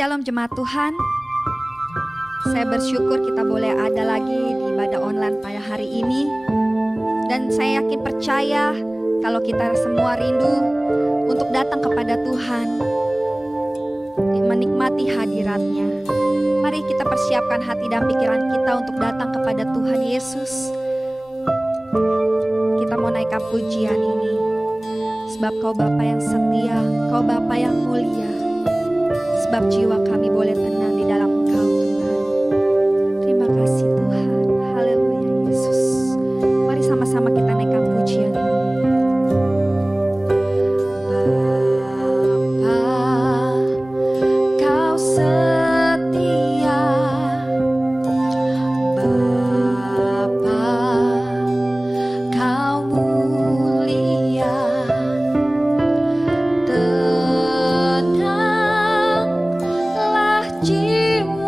Shalom jemaat Tuhan. Saya bersyukur kita boleh ada lagi di ibadah online pada hari ini. Dan saya yakin percaya kalau kita semua rindu untuk datang kepada Tuhan, menikmati hadirat-Nya. Mari kita persiapkan hati dan pikiran kita untuk datang kepada Tuhan Yesus. Kita mau naikkan pujian ini. Sebab Kau Bapa yang setia, Kau Bapa yang mulia. Sebab jiwa kami boleh tenang di dalam Engkau Tuhan. Terima kasih Tuhan. Haleluya Yesus. Mari sama-sama kita naikkan pujian ini. Jiwa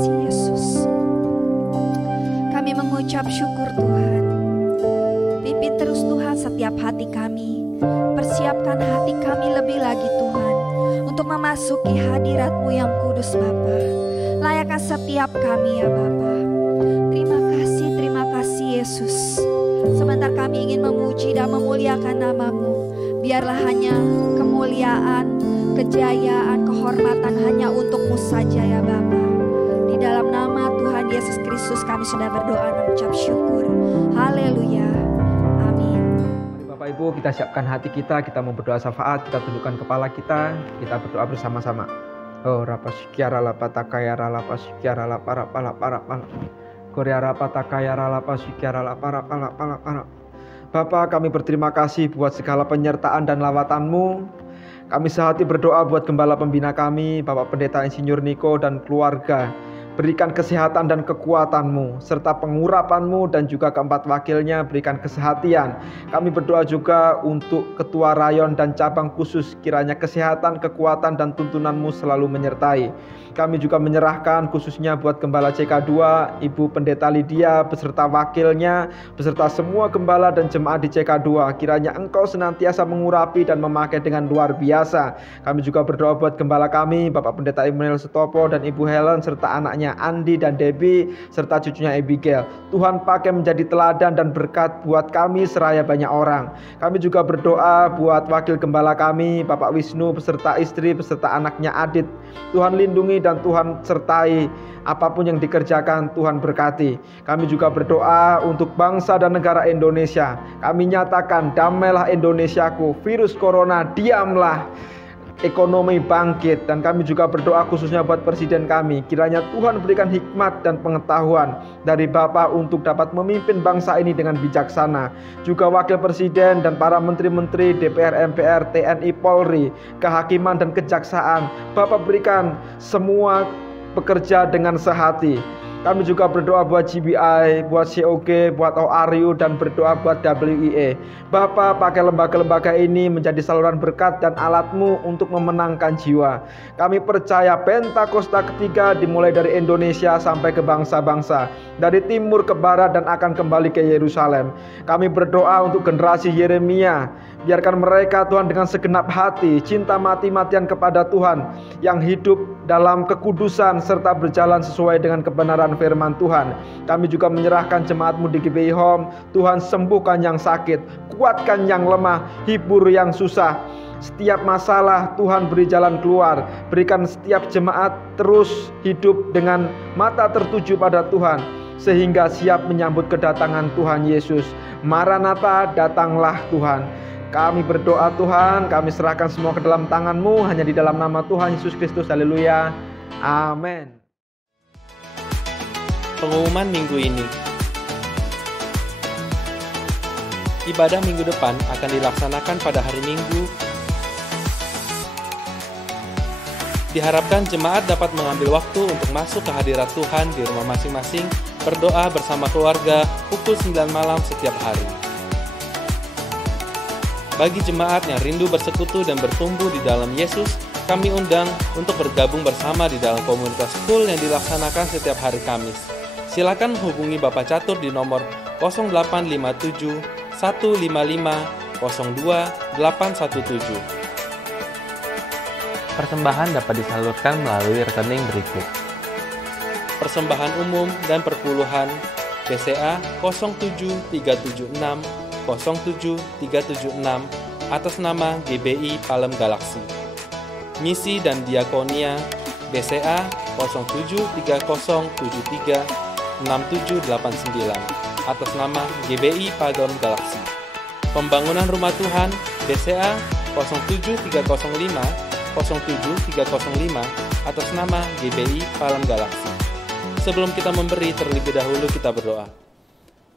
kasih Yesus. Kami mengucap syukur Tuhan. Pimpin terus Tuhan setiap hati kami. Persiapkan hati kami lebih lagi Tuhan, untuk memasuki hadirat-Mu yang kudus Bapa. Layakkan setiap kami ya Bapa. Terima kasih Yesus. Sebentar kami ingin memuji dan memuliakan nama-Mu. Biarlah hanya kemuliaan, kejayaan, kehormatan hanya untuk-Mu saja ya Bapa. Di dalam nama Tuhan Yesus Kristus kami sudah berdoa dan mengucap syukur. Haleluya. Amin. Mari Bapak Ibu, kita siapkan hati kita mau berdoa syafaat, kita tundukkan kepala kita berdoa bersama-sama. Oh rapasikiara lapatakaya ralapasikiara laparapala. Korea rapatakaya ralapasikiara laparapala. Bapa, kami berterima kasih buat segala penyertaan dan lawatan-Mu. Kami sehati berdoa buat gembala pembina kami, Bapak Pendeta Insinyur Niko dan keluarga. Berikan kesehatan dan kekuatan-Mu, serta pengurapan-Mu dan juga keempat wakilnya berikan kesehatian. Kami berdoa juga untuk Ketua Rayon dan Cabang Khusus, kiranya kesehatan, kekuatan dan tuntunan-Mu selalu menyertai. Kami juga menyerahkan khususnya buat Gembala CK2, Ibu Pendeta Lydia beserta wakilnya, beserta semua gembala dan jemaat di CK2. Kiranya Engkau senantiasa mengurapi dan memakai dengan luar biasa. Kami juga berdoa buat gembala kami, Bapak Pendeta Immanuel Setopo dan Ibu Helen serta anaknya Andi dan Debbie serta cucunya Abigail. Tuhan pakai menjadi teladan dan berkat buat kami seraya banyak orang. Kami juga berdoa buat wakil gembala kami, Bapak Wisnu beserta istri beserta anaknya Adit. Tuhan lindungi dan Tuhan sertai apapun yang dikerjakan, Tuhan berkati. Kami juga berdoa untuk bangsa dan negara Indonesia. Kami nyatakan damailah Indonesiaku, virus corona diamlah, ekonomi bangkit. Dan kami juga berdoa khususnya buat presiden kami, kiranya Tuhan berikan hikmat dan pengetahuan dari Bapa untuk dapat memimpin bangsa ini dengan bijaksana. Juga wakil presiden dan para menteri-menteri DPR, MPR, TNI, Polri, kehakiman dan kejaksaan, Bapa berikan semua bekerja dengan sehati. Kami juga berdoa buat GBI, buat COG, buat ORU, dan berdoa buat WIE. Bapa, pakai lembaga-lembaga ini menjadi saluran berkat dan alat-Mu untuk memenangkan jiwa. Kami percaya Pentakosta ketiga dimulai dari Indonesia sampai ke bangsa-bangsa, dari timur ke barat dan akan kembali ke Yerusalem. Kami berdoa untuk generasi Yeremia. Biarkan mereka Tuhan dengan segenap hati, cinta mati-matian kepada Tuhan, yang hidup dalam kekudusan serta berjalan sesuai dengan kebenaran firman Tuhan. Kami juga menyerahkan jemaat-Mu di GBI Home. Tuhan sembuhkan yang sakit, kuatkan yang lemah, hibur yang susah. Setiap masalah Tuhan beri jalan keluar. Berikan setiap jemaat terus hidup dengan mata tertuju pada Tuhan, sehingga siap menyambut kedatangan Tuhan Yesus. Maranatha, datanglah Tuhan. Kami berdoa Tuhan, kami serahkan semua ke dalam tangan-Mu, hanya di dalam nama Tuhan Yesus Kristus. Haleluya. Amin. Pengumuman minggu ini. Ibadah minggu depan akan dilaksanakan pada hari Minggu. Diharapkan jemaat dapat mengambil waktu untuk masuk ke hadirat Tuhan di rumah masing-masing, berdoa bersama keluarga pukul 9 malam setiap hari. Bagi jemaat yang rindu bersekutu dan bertumbuh di dalam Yesus, kami undang untuk bergabung bersama di dalam komunitas full yang dilaksanakan setiap hari Kamis. Silakan hubungi Bapak Catur di nomor 0857 155 02 817. Persembahan dapat disalurkan melalui rekening berikut. Persembahan umum dan perpuluhan BCA 07376 07376 atas nama GBI Palem Galaksi. Misi dan Diakonia BCA 073073 6789 atas nama GBI Palem Galaksi. Pembangunan Rumah Tuhan BCA 07305 07305 atas nama GBI Palem Galaksi. Sebelum kita memberi, terlebih dahulu kita berdoa.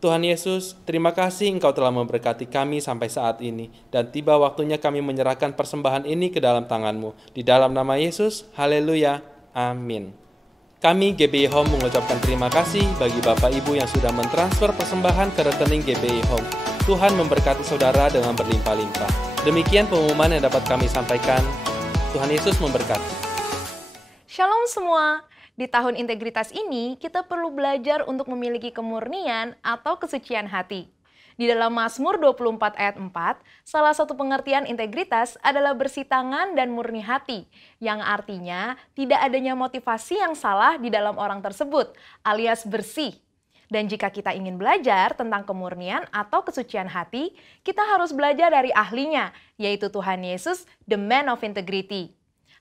Tuhan Yesus, terima kasih Engkau telah memberkati kami sampai saat ini, dan tiba waktunya kami menyerahkan persembahan ini ke dalam tangan-Mu. Di dalam nama Yesus, haleluya, amin. Kami GBI Home mengucapkan terima kasih bagi Bapak Ibu yang sudah mentransfer persembahan ke rekening GBI Home. Tuhan memberkati saudara dengan berlimpah-limpah. Demikian pengumuman yang dapat kami sampaikan. Tuhan Yesus memberkati. Shalom semua. Di tahun integritas ini, kita perlu belajar untuk memiliki kemurnian atau kesucian hati. Di dalam Mazmur 24 ayat 4, salah satu pengertian integritas adalah bersih tangan dan murni hati, yang artinya tidak adanya motivasi yang salah di dalam orang tersebut, alias bersih. Dan jika kita ingin belajar tentang kemurnian atau kesucian hati, kita harus belajar dari ahlinya, yaitu Tuhan Yesus, the man of integrity.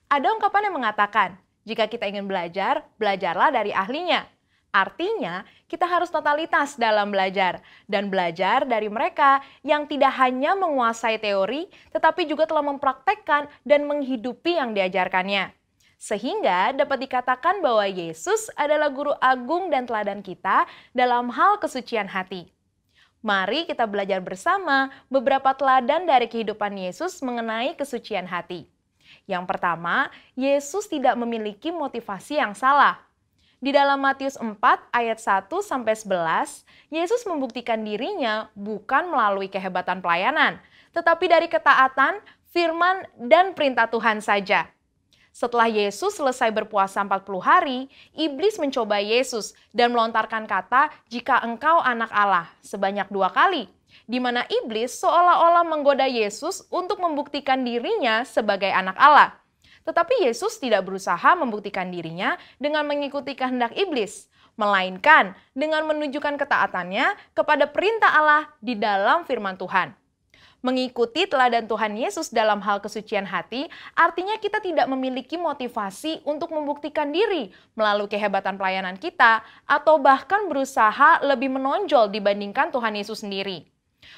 Ada ungkapan yang mengatakan, jika kita ingin belajar, belajarlah dari ahlinya. Artinya, kita harus totalitas dalam belajar dan belajar dari mereka yang tidak hanya menguasai teori, tetapi juga telah mempraktekkan dan menghidupi yang diajarkannya. Sehingga dapat dikatakan bahwa Yesus adalah guru agung dan teladan kita dalam hal kesucian hati. Mari kita belajar bersama beberapa teladan dari kehidupan Yesus mengenai kesucian hati. Yang pertama, Yesus tidak memiliki motivasi yang salah. Di dalam Matius 4 ayat 1-11, Yesus membuktikan dirinya bukan melalui kehebatan pelayanan, tetapi dari ketaatan, firman, dan perintah Tuhan saja. Setelah Yesus selesai berpuasa 40 hari, iblis mencoba Yesus dan melontarkan kata, "Jika engkau anak Allah," sebanyak 2 kali, di mana iblis seolah-olah menggoda Yesus untuk membuktikan dirinya sebagai anak Allah. Tetapi Yesus tidak berusaha membuktikan dirinya dengan mengikuti kehendak iblis, melainkan dengan menunjukkan ketaatannya kepada perintah Allah di dalam firman Tuhan. Mengikuti teladan Tuhan Yesus dalam hal kesucian hati, artinya kita tidak memiliki motivasi untuk membuktikan diri melalui kehebatan pelayanan kita, atau bahkan berusaha lebih menonjol dibandingkan Tuhan Yesus sendiri.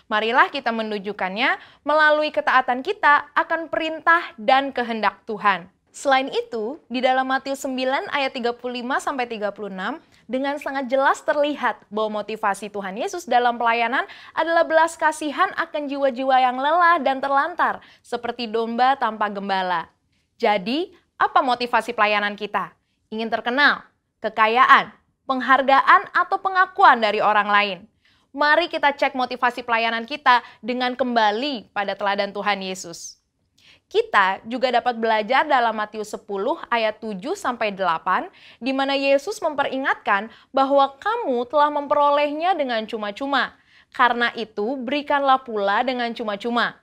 Marilah kita menunjukkannya melalui ketaatan kita akan perintah dan kehendak Tuhan. Selain itu, di dalam Matius 9 ayat 35-36, dengan sangat jelas terlihat bahwa motivasi Tuhan Yesus dalam pelayanan adalah belas kasihan akan jiwa-jiwa yang lelah dan terlantar, seperti domba tanpa gembala. Jadi, apa motivasi pelayanan kita? Ingin terkenal, kekayaan, penghargaan, atau pengakuan dari orang lain? Mari kita cek motivasi pelayanan kita dengan kembali pada teladan Tuhan Yesus. Kita juga dapat belajar dalam Matius 10 ayat 7-8, di mana Yesus memperingatkan bahwa kamu telah memperolehnya dengan cuma-cuma. Karena itu, berikanlah pula dengan cuma-cuma.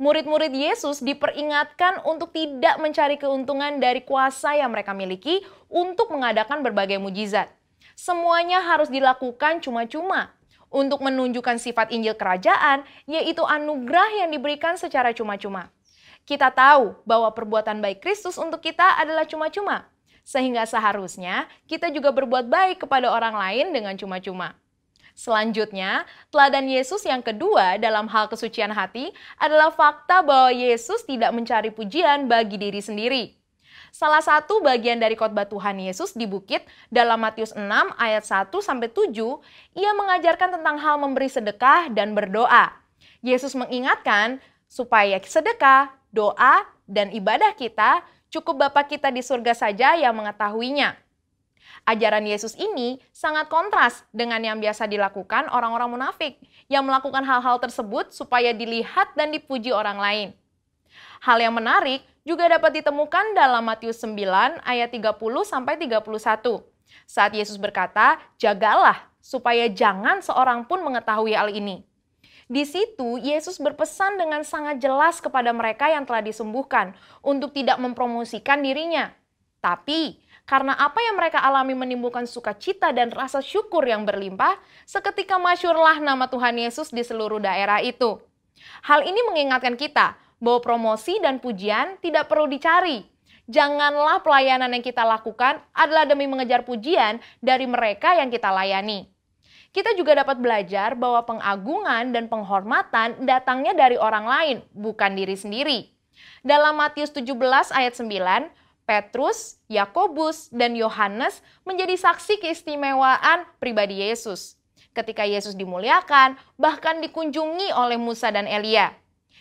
Murid-murid Yesus diperingatkan untuk tidak mencari keuntungan dari kuasa yang mereka miliki untuk mengadakan berbagai mujizat. Semuanya harus dilakukan cuma-cuma untuk menunjukkan sifat Injil Kerajaan, yaitu anugerah yang diberikan secara cuma-cuma. Kita tahu bahwa perbuatan baik Kristus untuk kita adalah cuma-cuma, sehingga seharusnya kita juga berbuat baik kepada orang lain dengan cuma-cuma. Selanjutnya, teladan Yesus yang kedua dalam hal kesucian hati adalah fakta bahwa Yesus tidak mencari pujian bagi diri sendiri. Salah satu bagian dari khotbah Tuhan Yesus di bukit dalam Matius 6 ayat 1-7, ia mengajarkan tentang hal memberi sedekah dan berdoa. Yesus mengingatkan supaya sedekah, doa, dan ibadah kita cukup Bapa kita di surga saja yang mengetahuinya. Ajaran Yesus ini sangat kontras dengan yang biasa dilakukan orang-orang munafik yang melakukan hal-hal tersebut supaya dilihat dan dipuji orang lain. Hal yang menarik juga dapat ditemukan dalam Matius 9 ayat 30-31. Saat Yesus berkata, "Jagalah supaya jangan seorang pun mengetahui hal ini." Di situ Yesus berpesan dengan sangat jelas kepada mereka yang telah disembuhkan untuk tidak mempromosikan dirinya. Tapi karena apa yang mereka alami menimbulkan sukacita dan rasa syukur yang berlimpah, seketika masyhurlah nama Tuhan Yesus di seluruh daerah itu. Hal ini mengingatkan kita bahwa promosi dan pujian tidak perlu dicari. Janganlah pelayanan yang kita lakukan adalah demi mengejar pujian dari mereka yang kita layani. Kita juga dapat belajar bahwa pengagungan dan penghormatan datangnya dari orang lain, bukan diri sendiri. Dalam Matius 17 ayat 9, Petrus, Yakobus, dan Yohanes menjadi saksi keistimewaan pribadi Yesus. Ketika Yesus dimuliakan, bahkan dikunjungi oleh Musa dan Elia.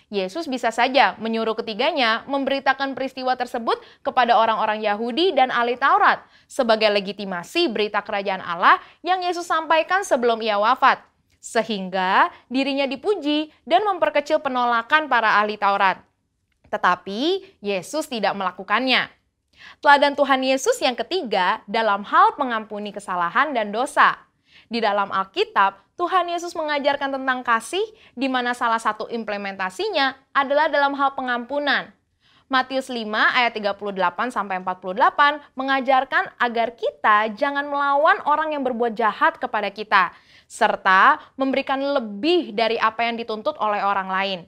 Yesus bisa saja menyuruh ketiganya memberitakan peristiwa tersebut kepada orang-orang Yahudi dan ahli Taurat sebagai legitimasi berita kerajaan Allah yang Yesus sampaikan sebelum ia wafat, sehingga dirinya dipuji dan memperkecil penolakan para ahli Taurat. Tetapi Yesus tidak melakukannya. Teladan Tuhan Yesus yang ketiga dalam hal mengampuni kesalahan dan dosa. Di dalam Alkitab, Tuhan Yesus mengajarkan tentang kasih, di mana salah satu implementasinya adalah dalam hal pengampunan. Matius 5 ayat 38-48 mengajarkan agar kita jangan melawan orang yang berbuat jahat kepada kita, serta memberikan lebih dari apa yang dituntut oleh orang lain.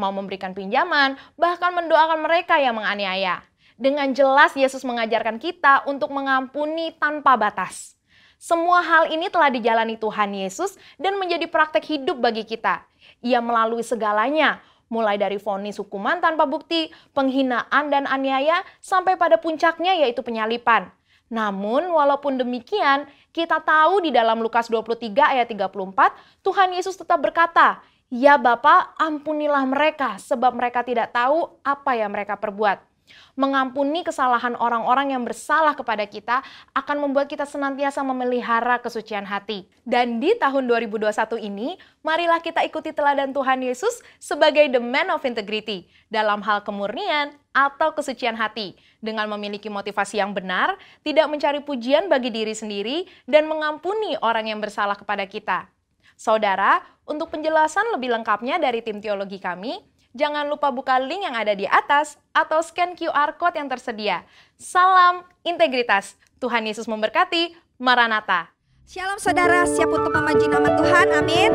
Mau memberikan pinjaman, bahkan mendoakan mereka yang menganiaya. Dengan jelas Yesus mengajarkan kita untuk mengampuni tanpa batas. Semua hal ini telah dijalani Tuhan Yesus dan menjadi praktek hidup bagi kita. Ia melalui segalanya, mulai dari vonis hukuman tanpa bukti, penghinaan dan aniaya, sampai pada puncaknya yaitu penyalipan. Namun walaupun demikian, kita tahu di dalam Lukas 23 ayat 34, Tuhan Yesus tetap berkata, "Ya Bapa, ampunilah mereka, sebab mereka tidak tahu apa yang mereka perbuat." Mengampuni kesalahan orang-orang yang bersalah kepada kita akan membuat kita senantiasa memelihara kesucian hati. Dan di tahun 2021 ini, marilah kita ikuti teladan Tuhan Yesus sebagai the man of integrity dalam hal kemurnian atau kesucian hati, dengan memiliki motivasi yang benar, tidak mencari pujian bagi diri sendiri, dan mengampuni orang yang bersalah kepada kita. Saudara, untuk penjelasan lebih lengkapnya dari tim teologi kami, jangan lupa buka link yang ada di atas atau scan QR Code yang tersedia. Salam integritas. Tuhan Yesus memberkati. Maranatha. Shalom saudara, siap untuk memuji nama Tuhan, amin.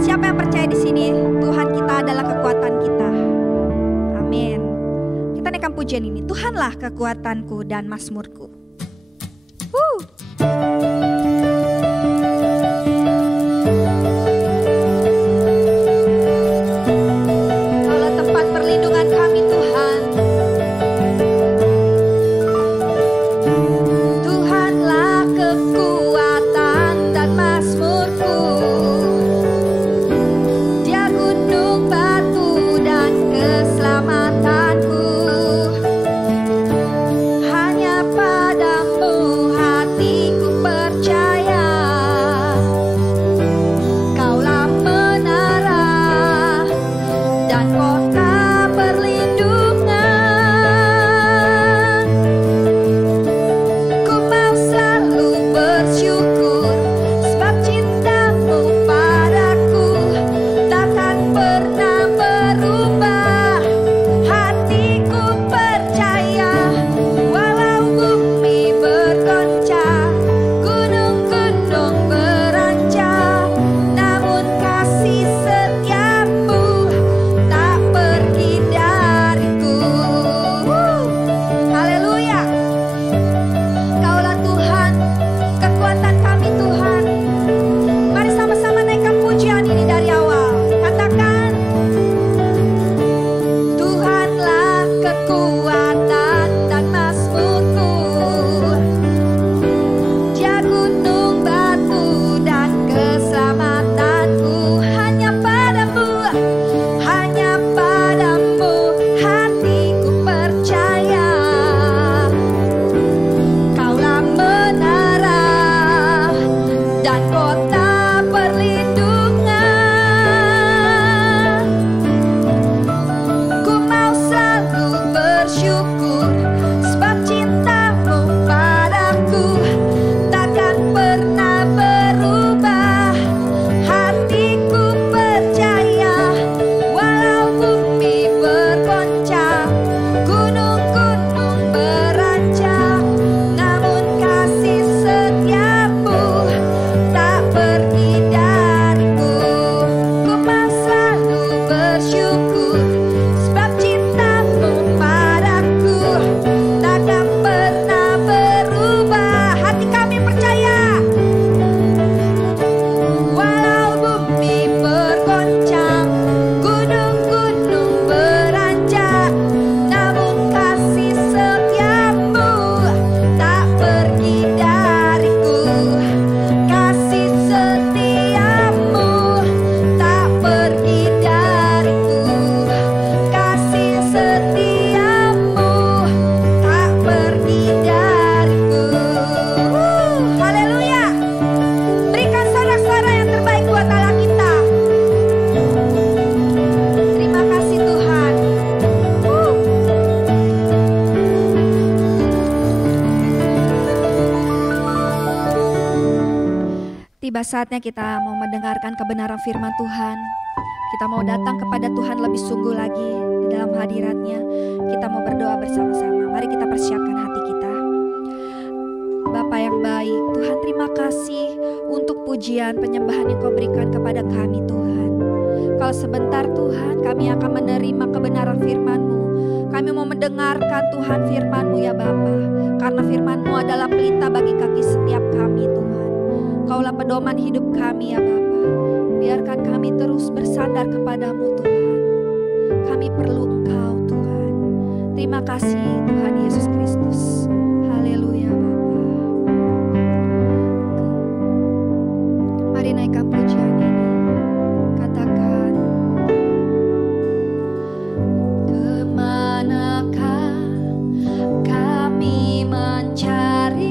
Siapa yang percaya di sini, Tuhan kita adalah kekuatan kita. Amin. Kita naikkan pujian ini, Tuhanlah kekuatanku dan mazmurku. Hanya pada tiba saatnya kita mau mendengarkan kebenaran firman Tuhan. Kita mau datang kepada Tuhan lebih sungguh lagi di dalam hadirat-Nya. Kita mau berdoa bersama-sama. Mari kita persiapkan hati kita. Bapa yang baik, Tuhan terima kasih untuk pujian penyembahan yang Kau berikan kepada kami Tuhan. Kalau sebentar Tuhan kami akan menerima kebenaran firman-Mu. Kami mau mendengarkan Tuhan firman-Mu ya Bapa. Karena firman-Mu adalah pelita bagi kaki setiap kami Tuhan. Kaulah pedoman hidup kami ya Bapa. Biarkan kami terus bersandar kepadamu Tuhan. Kami perlu Engkau Tuhan. Terima kasih Tuhan Yesus Kristus. Haleluya Bapa. Mari naikkan pujian ini. Katakan, kemanakah kami mencari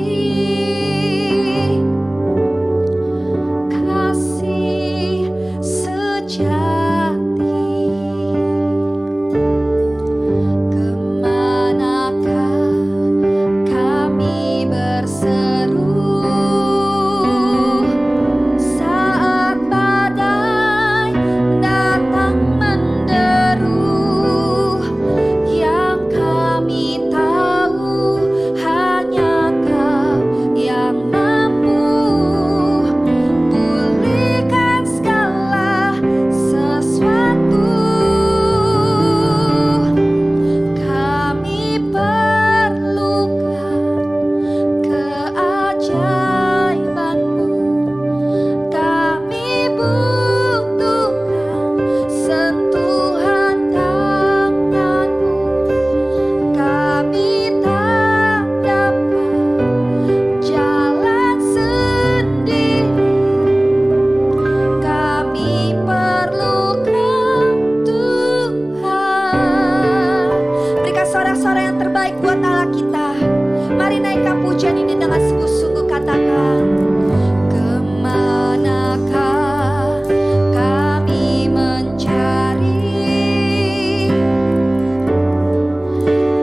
kasih sejati? Kemanakah kami berseru saat badai datang menderu? Yang kami tahu hanya Kau yang mampu pulihkan segala sesuatu. Kami perlukan keajaiban-Mu. Kami butuhkan sentuhan tangan-Mu. Kami tak dapat jalan sendiri. Kami perlukan Tuhan. Berikan sorak-sorak yang terbaik buat Allah kita. Mari naikkan pujian ini dengan sungguh-sungguh. Katakan, kemanakah kami mencari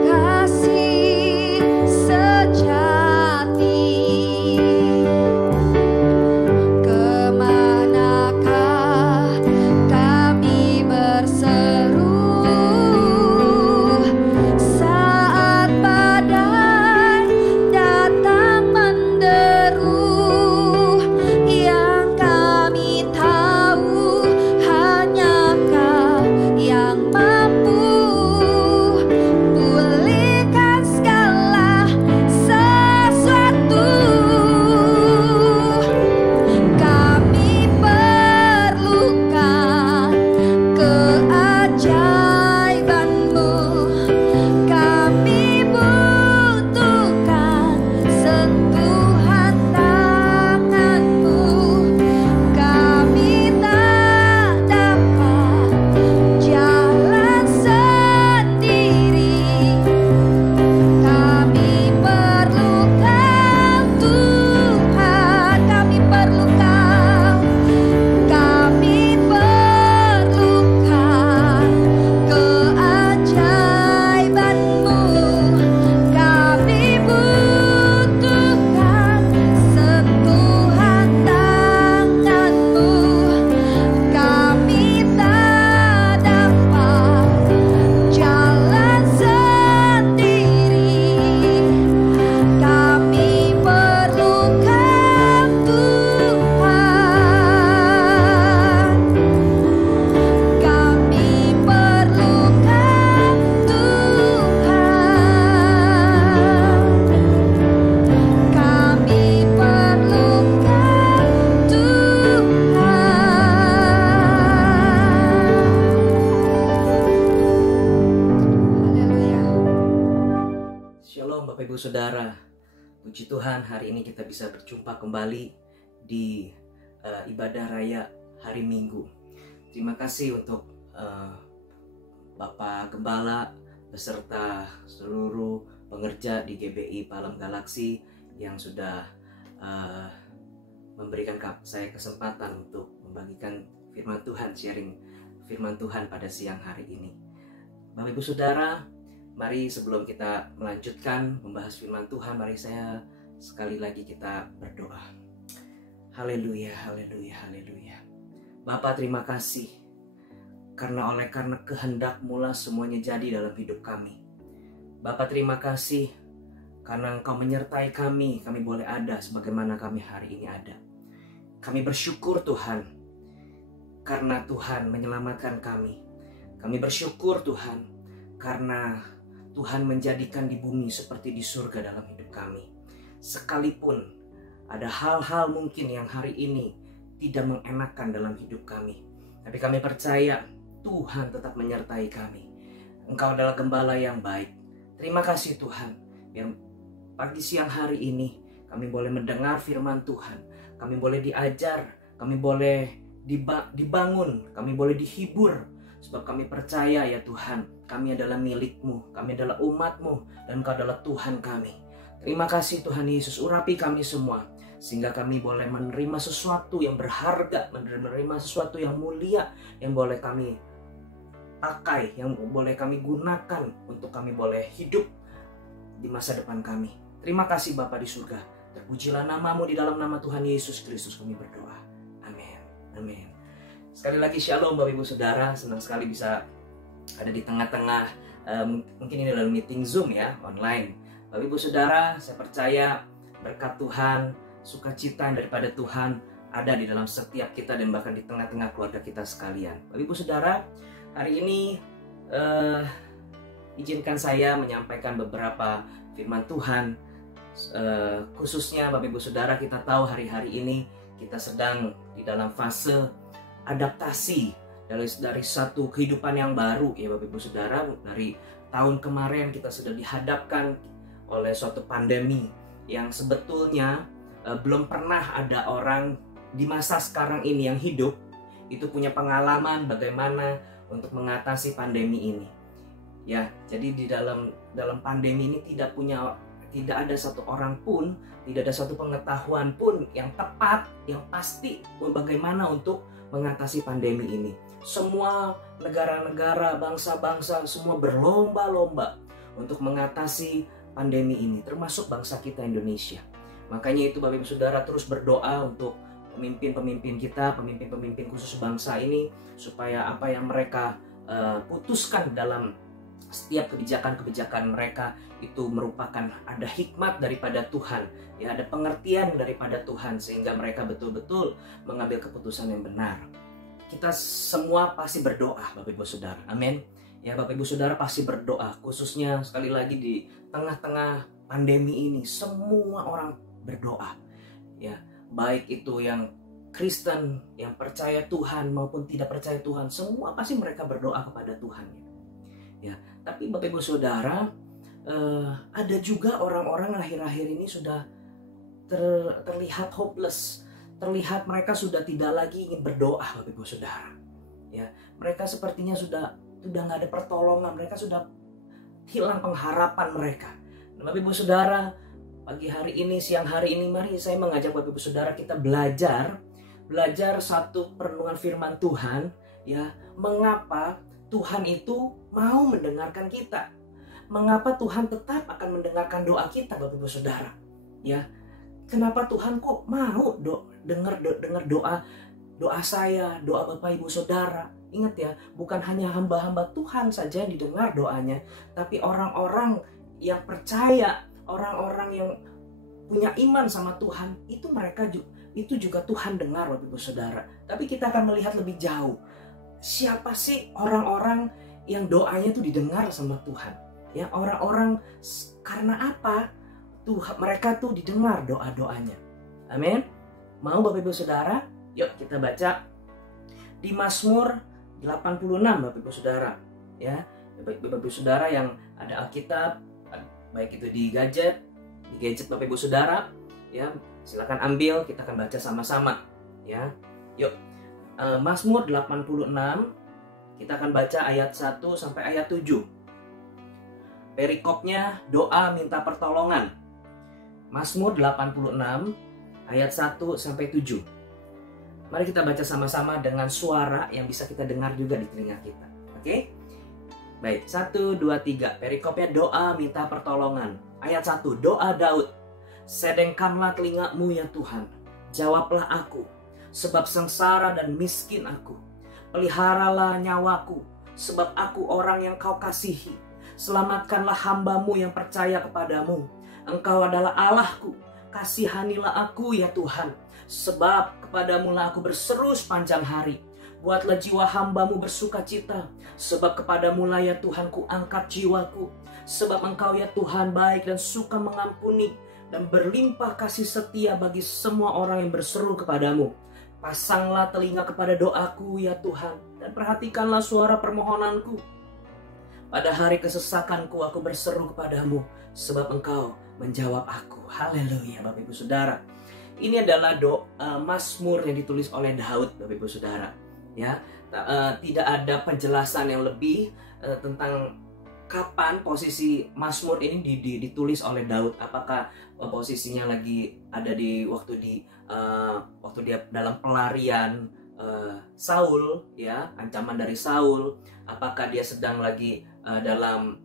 kasih sejati? Kemanakah kami berseru saat badai datang menderu? Yang kami tahu hanya Kau yang mampu pulihkan segala sesuatu. Kami perlukan keajaiban-Mu. Kami butuhkan sentuhan tangan-Mu. Kami tak dapat jalan sendiri. Kami perlukan Tuhan. Kami perlukan. Kami perlukan keajaiban-Mu. Kami butuhkan sentuhan tangan-Mu. Kami tak dapat jalan sendiri. Kami perlukan Tuhan. Kami perlukan Tuhan. Kami perlukan Tuhan. Haleluya. Shalom Bapak Ibu Saudara. Puji Tuhan, hari ini kita bisa berjumpa kembali di ibadah raya hari Minggu. Terima kasih untuk Bapak Gembala beserta seluruh pengerja di GBI Palem Galaksi yang sudah memberikan saya kesempatan untuk membagikan firman Tuhan, sharing firman Tuhan pada siang hari ini. Bapak Ibu Saudara, mari sebelum kita melanjutkan membahas firman Tuhan, mari saya sekali lagi kita berdoa. Haleluya, haleluya, haleluya. Bapa, terima kasih karena kehendak-Mu lah semuanya jadi dalam hidup kami. Bapa, terima kasih karena Engkau menyertai kami boleh ada sebagaimana kami hari ini ada. Kami bersyukur Tuhan karena Tuhan menyelamatkan kami. Kami bersyukur Tuhan karena Tuhan menjadikan di bumi seperti di surga dalam hidup kami. Sekalipun ada hal-hal mungkin yang hari ini tidak mengenakan dalam hidup kami, tapi kami percaya Tuhan tetap menyertai kami. Engkau adalah gembala yang baik. Terima kasih Tuhan, biar pagi siang hari ini kami boleh mendengar firman Tuhan, kami boleh diajar, kami boleh dibangun, kami boleh dihibur. Sebab kami percaya ya Tuhan, kami adalah milik-Mu, kami adalah umat-Mu, dan Engkau adalah Tuhan kami. Terima kasih Tuhan Yesus, urapi kami semua, sehingga kami boleh menerima sesuatu yang berharga, menerima sesuatu yang mulia, yang boleh kami pakai, yang boleh kami gunakan untuk kami boleh hidup di masa depan kami. Terima kasih Bapa di surga, terpujilah nama-Mu, di dalam nama Tuhan Yesus Kristus kami berdoa. Amin. Amin. Sekali lagi shalom Bapak Ibu Saudara, senang sekali bisa ada di tengah-tengah, mungkin ini dalam meeting Zoom ya, online. Bapak Ibu Saudara, saya percaya berkat Tuhan, sukacita daripada Tuhan ada di dalam setiap kita dan bahkan di tengah-tengah keluarga kita sekalian. Bapak Ibu Saudara, hari ini izinkan saya menyampaikan beberapa firman Tuhan. Khususnya Bapak Ibu Saudara, kita tahu hari-hari ini kita sedang di dalam fase adaptasi dari satu kehidupan yang baru ya Bapak Ibu Saudara. Dari tahun kemarin kita sudah dihadapkan oleh suatu pandemi yang sebetulnya belum pernah ada orang di masa sekarang ini yang hidup itu punya pengalaman bagaimana untuk mengatasi pandemi ini. Ya, jadi di dalam pandemi ini tidak ada satu orang pun, tidak ada satu pengetahuan pun yang tepat, yang pasti bagaimana untuk mengatasi pandemi ini. Semua negara-negara, bangsa-bangsa semua berlomba-lomba untuk mengatasi pandemi ini, termasuk bangsa kita Indonesia. Makanya itu Bapak Ibu Saudara terus berdoa untuk pemimpin-pemimpin kita, pemimpin-pemimpin khusus bangsa ini, supaya apa yang mereka putuskan dalam setiap kebijakan-kebijakan mereka itu merupakan ada hikmat daripada Tuhan, ya, ada pengertian daripada Tuhan, sehingga mereka betul-betul mengambil keputusan yang benar. Kita semua pasti berdoa Bapak Ibu Saudara, amin. Ya, Bapak Ibu Saudara pasti berdoa, khususnya sekali lagi di tengah-tengah pandemi ini semua orang berdoa, ya, baik itu yang Kristen, yang percaya Tuhan maupun tidak percaya Tuhan, semua pasti mereka berdoa kepada Tuhan, ya. Tapi Bapak Ibu Saudara, ada juga orang-orang akhir-akhir ini sudah terlihat hopeless, terlihat mereka sudah tidak lagi ingin berdoa Bapak Ibu Saudara, ya. Mereka sepertinya sudah nggak ada pertolongan, mereka sudah hilang pengharapan mereka. Nah, Bapak Ibu Saudara, pagi hari ini, siang hari ini, mari saya mengajak Bapak Ibu Saudara kita belajar satu perenungan firman Tuhan, ya, mengapa Tuhan itu mau mendengarkan kita. Mengapa Tuhan tetap akan mendengarkan doa kita Bapak Ibu Saudara, ya. Kenapa Tuhan kok mau dengar doa saya, doa Bapak Ibu Saudara. Ingat ya, bukan hanya hamba-hamba Tuhan saja yang didengar doanya, tapi orang-orang yang percaya, orang-orang yang punya iman sama Tuhan, itu juga Tuhan dengar Bapak Ibu Saudara. Tapi kita akan melihat lebih jauh. Siapa sih orang-orang yang doanya itu didengar sama Tuhan? Ya, orang-orang karena apa? Mereka tuh didengar doa-doanya. Amin. Mau Bapak Ibu Saudara? Yuk kita baca di Mazmur 86 Bapak Ibu Saudara. Ya, Bapak Ibu Saudara yang ada Alkitab, baik itu di gadget Bapak Ibu Saudara, ya, silakan ambil, kita akan baca sama-sama, ya. Yuk. Mazmur 86, kita akan baca ayat 1 sampai ayat 7. Perikopnya doa minta pertolongan. Mazmur 86 ayat 1 sampai 7. Mari kita baca sama-sama dengan suara yang bisa kita dengar juga di telinga kita. Oke? Baik, 1, 2, 3. Perikopnya doa minta pertolongan. Ayat 1, doa Daud. Sedengkanlah telingamu ya Tuhan. jawablah aku, sebab sengsara dan miskin aku. Peliharalah nyawaku, sebab aku orang yang kau kasihi. Selamatkanlah hamba-Mu yang percaya kepadamu. Engkau adalah Allahku, kasihanilah aku ya Tuhan. Sebab kepadamu-lah aku berseru sepanjang hari. Buatlah jiwa hamba-Mu bersuka cita, sebab kepadamu-lah ya Tuhan ku angkat jiwaku. Sebab Engkau ya Tuhan baik dan suka mengampuni, dan berlimpah kasih setia bagi semua orang yang berseru kepadamu. Pasanglah telinga kepada doaku ya Tuhan, dan perhatikanlah suara permohonanku. Pada hari kesesakanku aku berseru kepadamu, sebab Engkau menjawab aku. Haleluya Bapak Ibu Saudara. Ini adalah Mazmur yang ditulis oleh Daud Bapak Ibu Saudara. Ya, tidak ada penjelasan yang lebih tentang kapan posisi Mazmur ini ditulis oleh Daud. Apakah posisinya lagi ada di waktu dia dalam pelarian Saul, ya, ancaman dari Saul? Apakah dia sedang lagi dalam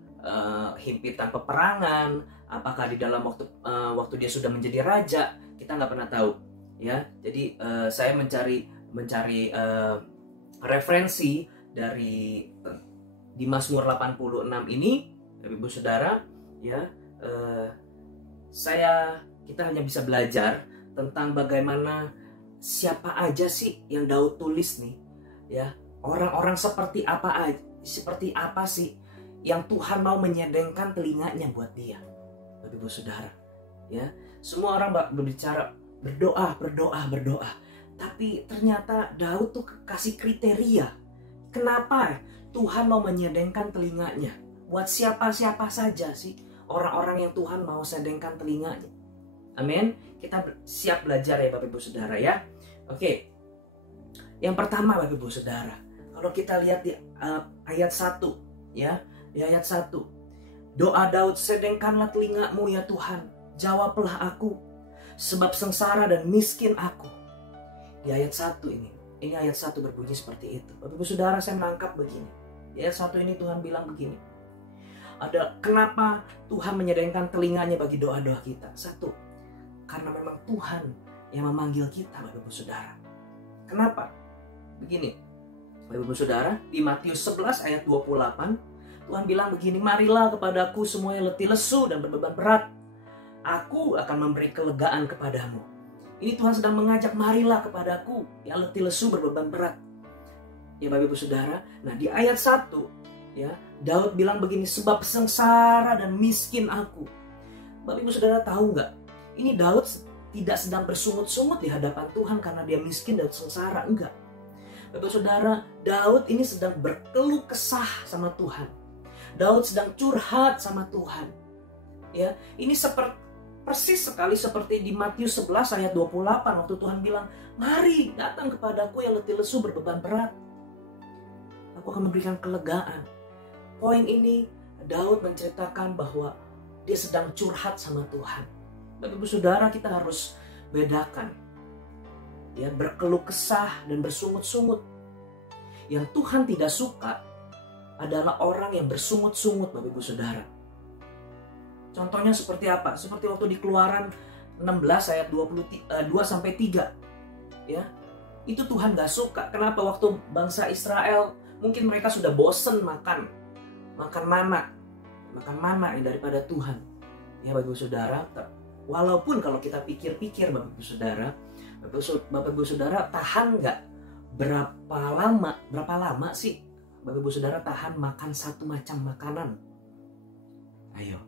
himpitan peperangan? Apakah di dalam waktu dia sudah menjadi raja? Kita nggak pernah tahu, ya. Jadi saya mencari referensi dari di Mazmur 86 ini, Ibu Saudara, ya, kita hanya bisa belajar tentang bagaimana siapa aja sih yang Daud tulis nih, ya, orang-orang seperti apa sih yang Tuhan mau menyedengkan telinganya buat dia, Ibu Saudara, ya. Semua orang berbicara berdoa, tapi ternyata Daud tuh kasih kriteria kenapa Tuhan mau menyedengkan telinganya. Buat siapa-siapa saja sih orang-orang yang Tuhan mau sedengkan telinganya. Amin. Kita siap belajar ya Bapak Ibu Saudara ya. Oke. Yang pertama Bapak Ibu Saudara, kalau kita lihat di ayat 1 ya, di ayat 1. Doa Daud, sedengkanlah telingamu ya Tuhan, jawablah aku, sebab sengsara dan miskin aku. Di ayat 1 ini ayat 1 berbunyi seperti itu. Bapak Ibu Saudara, saya menangkap begini. Di ayat 1 ini Tuhan bilang begini. Kenapa Tuhan menyedengkan telinganya bagi doa-doa kita? 1, karena memang Tuhan yang memanggil kita, Bapak Ibu Saudara. Kenapa? Begini, Bapak Ibu Saudara, di Matius 11 ayat 28, Tuhan bilang begini, marilah kepadaku semua yang letih lesu dan berbeban berat, aku akan memberi kelegaan kepadamu. Ini Tuhan sedang mengajak, marilah kepadaku yang letih lesu berbeban berat. Ya Bapak Ibu Saudara, nah di ayat 1, ya, Daud bilang begini, sebab sengsara dan miskin aku. Bapak Ibu Saudara tahu nggak? Ini Daud tidak sedang bersungut-sungut di hadapan Tuhan karena dia miskin dan sengsara, enggak. Bapak Ibu Saudara, Daud ini sedang berkeluh kesah sama Tuhan. Daud sedang curhat sama Tuhan. Ya, ini persis sekali seperti di Matius 11 ayat 28 waktu Tuhan bilang, mari datang kepadaku yang letih lesu berbeban berat, aku akan memberikan kelegaan. Poin ini Daud menceritakan bahwa dia sedang curhat sama Tuhan. Bapak Ibu Saudara, kita harus bedakan, ya, berkeluh kesah dan bersungut-sungut. Yang Tuhan tidak suka adalah orang yang bersungut-sungut, Bapak Ibu Saudara. Contohnya seperti apa? Seperti waktu di Keluaran 16 ayat 2-3, ya. Itu Tuhan gak suka. Kenapa? Waktu bangsa Israel, mungkin mereka sudah bosen makan mana yang daripada Tuhan. Ya Bapak Ibu Saudara, walaupun kalau kita pikir-pikir Bapak Ibu Saudara, Bapak Ibu Saudara tahan nggak berapa lama sih Bapak Ibu Saudara tahan makan satu macam makanan? Ayo,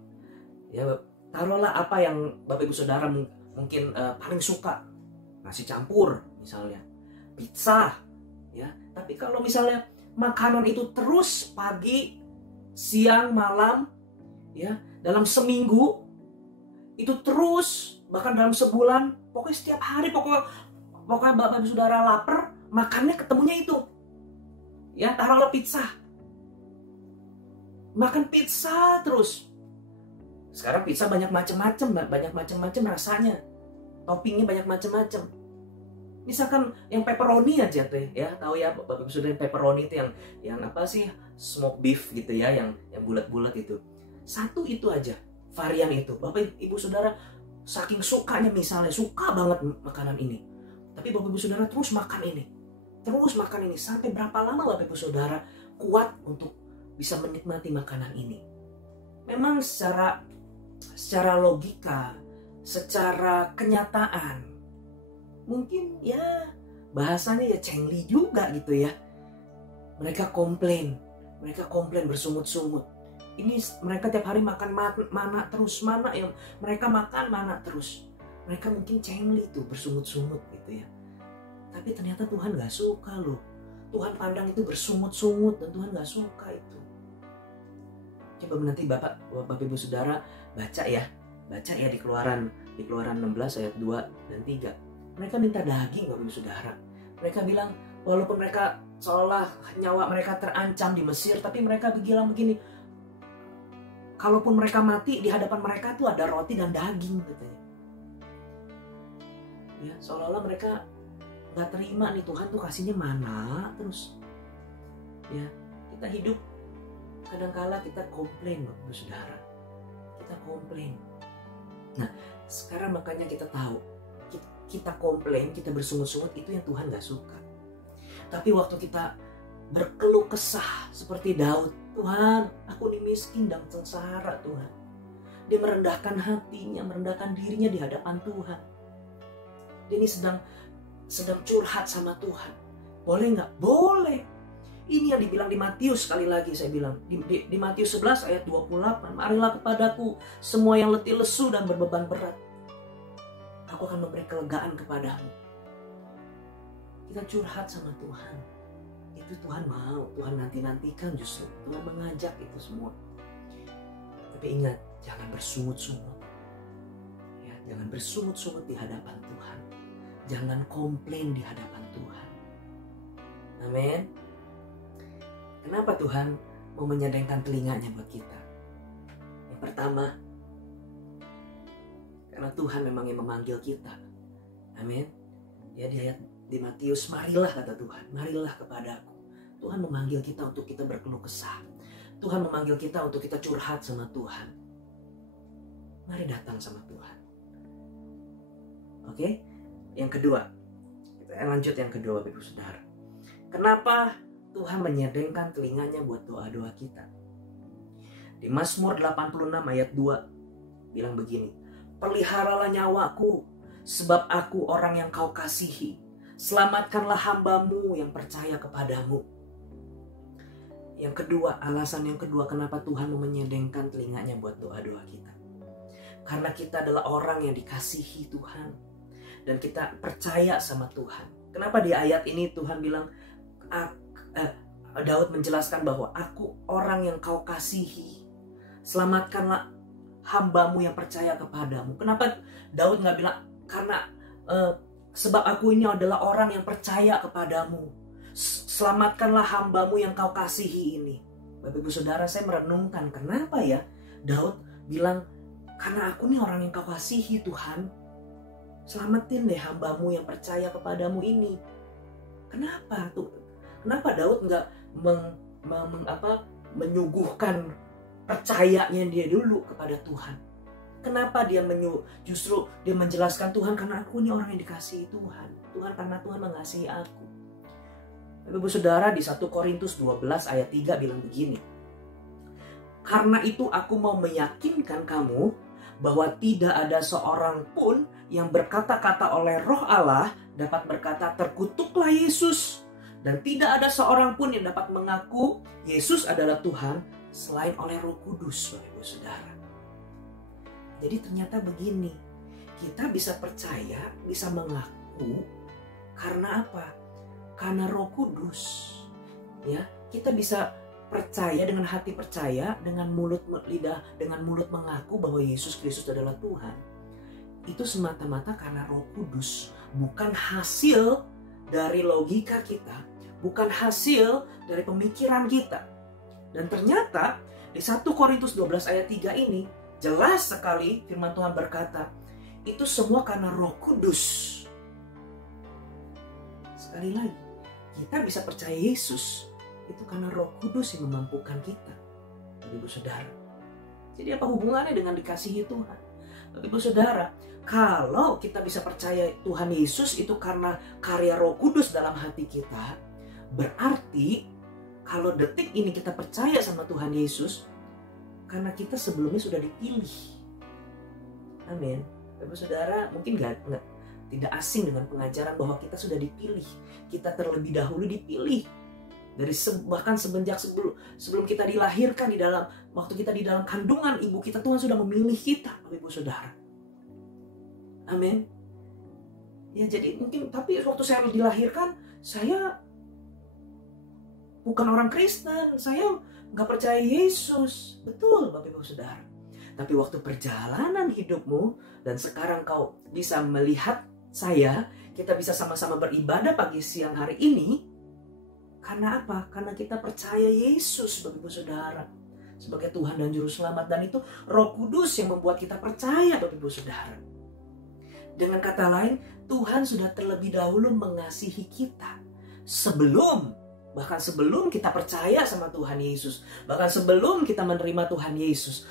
ya, taruhlah apa yang Bapak Ibu Saudara mungkin paling suka, nasi campur misalnya, pizza, ya. Tapi kalau misalnya makanan itu terus pagi, siang, malam, ya, dalam seminggu itu terus, bahkan dalam sebulan, pokoknya setiap hari, pokoknya Bapak Ibu Saudara lapar, makannya ketemunya itu, ya, taruhlah pizza, makan pizza terus. Sekarang pizza banyak macam-macam rasanya, toppingnya banyak macam-macam. Misalkan yang pepperoni aja tuh, ya, tahu ya Bapak Ibu Saudara, pepperoni itu yang apa sih, smoked beef gitu ya, yang bulat-bulat itu. Satu itu aja, varian itu. Bapak Ibu Saudara saking sukanya, misalnya suka banget makanan ini, Tapi Bapak Ibu Saudara terus makan ini. Terus makan ini. Sampai berapa lama Bapak Ibu Saudara kuat untuk bisa menikmati makanan ini? Memang secara logika, secara kenyataan, mungkin ya bahasanya ya cengli juga gitu ya. Mereka komplain bersungut-sungut. Ini mereka tiap hari makan mana terus, mana yang mereka makan mana terus. Mereka mungkin cengli tuh, bersungut-sungut gitu ya. Tapi ternyata Tuhan gak suka loh. Tuhan pandang itu bersungut-sungut dan Tuhan gak suka itu. Coba nanti Bapak Ibu Saudara baca ya di Keluaran 16 ayat 2 dan 3. Mereka minta daging Bapak Ibu Saudara. Mereka bilang walaupun mereka seolah nyawa mereka terancam di Mesir, tapi mereka bilang begini, kalaupun mereka mati di hadapan mereka tuh ada roti dan daging katanya. Ya, seolah-olah mereka nggak terima nih, Tuhan tuh kasihnya mana terus. Ya, kita hidup kadangkala kita komplain Bapak Ibu Saudara. Kita komplain. Nah, sekarang makanya kita tahu, kita komplain, kita bersungut-sungut itu yang Tuhan gak suka. Tapi waktu kita berkeluh kesah seperti Daud, Tuhan, aku ini miskin dan sengsara Tuhan. Dia merendahkan hatinya, merendahkan dirinya di hadapan Tuhan. Dia ini sedang curhat sama Tuhan. Boleh nggak? Boleh. Ini yang dibilang di Matius, sekali lagi saya bilang. Di Matius 11 ayat 28. Marilah kepadaku semua yang letih lesu dan berbeban berat. Aku akan memberi kelegaan kepadamu. Kita curhat sama Tuhan. Itu Tuhan mau. Tuhan nanti-nantikan justru. Tuhan mengajak itu semua. Tapi ingat, jangan bersungut-sungut. Ya, jangan bersungut-sungut di hadapan Tuhan. Jangan komplain di hadapan Tuhan. Amin. Kenapa Tuhan mau menyedengkan telinganya buat kita? Yang pertama, karena Tuhan memang yang memanggil kita. Amin. Ya, di Matius, marilah kata Tuhan, marilah kepadaku. Tuhan memanggil kita untuk kita berkeluh kesah. Tuhan memanggil kita untuk kita curhat sama Tuhan. Mari datang sama Tuhan. Oke? Yang kedua, kita lanjut yang kedua Bapak Ibu Saudara. Kenapa Tuhan menyedengkan telinganya buat doa-doa kita? Di Mazmur 86 ayat 2 bilang begini, peliharalah nyawaku, sebab aku orang yang kau kasihi. Selamatkanlah hambamu yang percaya kepadamu. Yang kedua, alasan yang kedua kenapa Tuhan mau menyedengkan telinganya buat doa-doa kita. Karena kita adalah orang yang dikasihi Tuhan. Dan kita percaya sama Tuhan. Kenapa di ayat ini Tuhan bilang, Daud menjelaskan bahwa aku orang yang kau kasihi. Selamatkanlah hambamu yang percaya kepadamu. Kenapa Daud gak bilang, karena sebab aku ini adalah orang yang percaya kepadamu. Selamatkanlah hambamu yang kau kasihi ini. Bapak Ibu Saudara, saya merenungkan kenapa ya Daud bilang, karena aku ini orang yang kau kasihi Tuhan. Selamatin deh hambamu yang percaya kepadamu ini. Kenapa tuh? Kenapa Daud nggak menyuguhkan percayanya dia dulu kepada Tuhan? Kenapa dia justru dia menjelaskan Tuhan, karena aku ini orang yang dikasihi Tuhan. Tuhan, karena Tuhan mengasihi aku. Ibu Saudara, di 1 Korintus 12 ayat 3 bilang begini. Karena itu aku mau meyakinkan kamu bahwa tidak ada seorang pun yang berkata-kata oleh Roh Allah dapat berkata terkutuklah Yesus. Dan tidak ada seorang pun yang dapat mengaku Yesus adalah Tuhan selain oleh Roh Kudus, Bapak Ibu Saudara. Jadi ternyata begini, kita bisa percaya, bisa mengaku karena apa? Karena Roh Kudus. Ya, kita bisa percaya dengan hati percaya, dengan mulut lidah, dengan mulut mengaku bahwa Yesus Kristus adalah Tuhan. Itu semata-mata karena Roh Kudus, bukan hasil dari logika kita, bukan hasil dari pemikiran kita. Dan ternyata di 1 Korintus 12 ayat 3 ini jelas sekali firman Tuhan berkata, itu semua karena Roh Kudus. Sekali lagi, kita bisa percaya Yesus itu karena Roh Kudus yang memampukan kita, Ibu Saudara. Jadi apa hubungannya dengan dikasihi Tuhan? Ibu saudara, kalau kita bisa percaya Tuhan Yesus itu karena karya Roh Kudus dalam hati kita, berarti kalau detik ini kita percaya sama Tuhan Yesus, karena kita sebelumnya sudah dipilih. Amin. Ibu saudara mungkin tidak asing dengan pengajaran bahwa kita sudah dipilih. Kita terlebih dahulu dipilih. Bahkan sebelum kita dilahirkan waktu kita di dalam kandungan ibu kita, Tuhan sudah memilih kita, Ibu saudara. Amin. Ya jadi mungkin, tapi waktu saya dilahirkan, saya bukan orang Kristen, saya nggak percaya Yesus. Betul, Bapak Ibu Saudara. Tapi waktu perjalanan hidupmu, dan sekarang kau bisa melihat saya, kita bisa sama-sama beribadah pagi siang hari ini. Karena apa? Karena kita percaya Yesus, Bapak Ibu Saudara, sebagai Tuhan dan Juru Selamat. Dan itu Roh Kudus yang membuat kita percaya, Bapak Ibu Saudara. Dengan kata lain, Tuhan sudah terlebih dahulu mengasihi kita. Bahkan sebelum kita percaya sama Tuhan Yesus, bahkan sebelum kita menerima Tuhan Yesus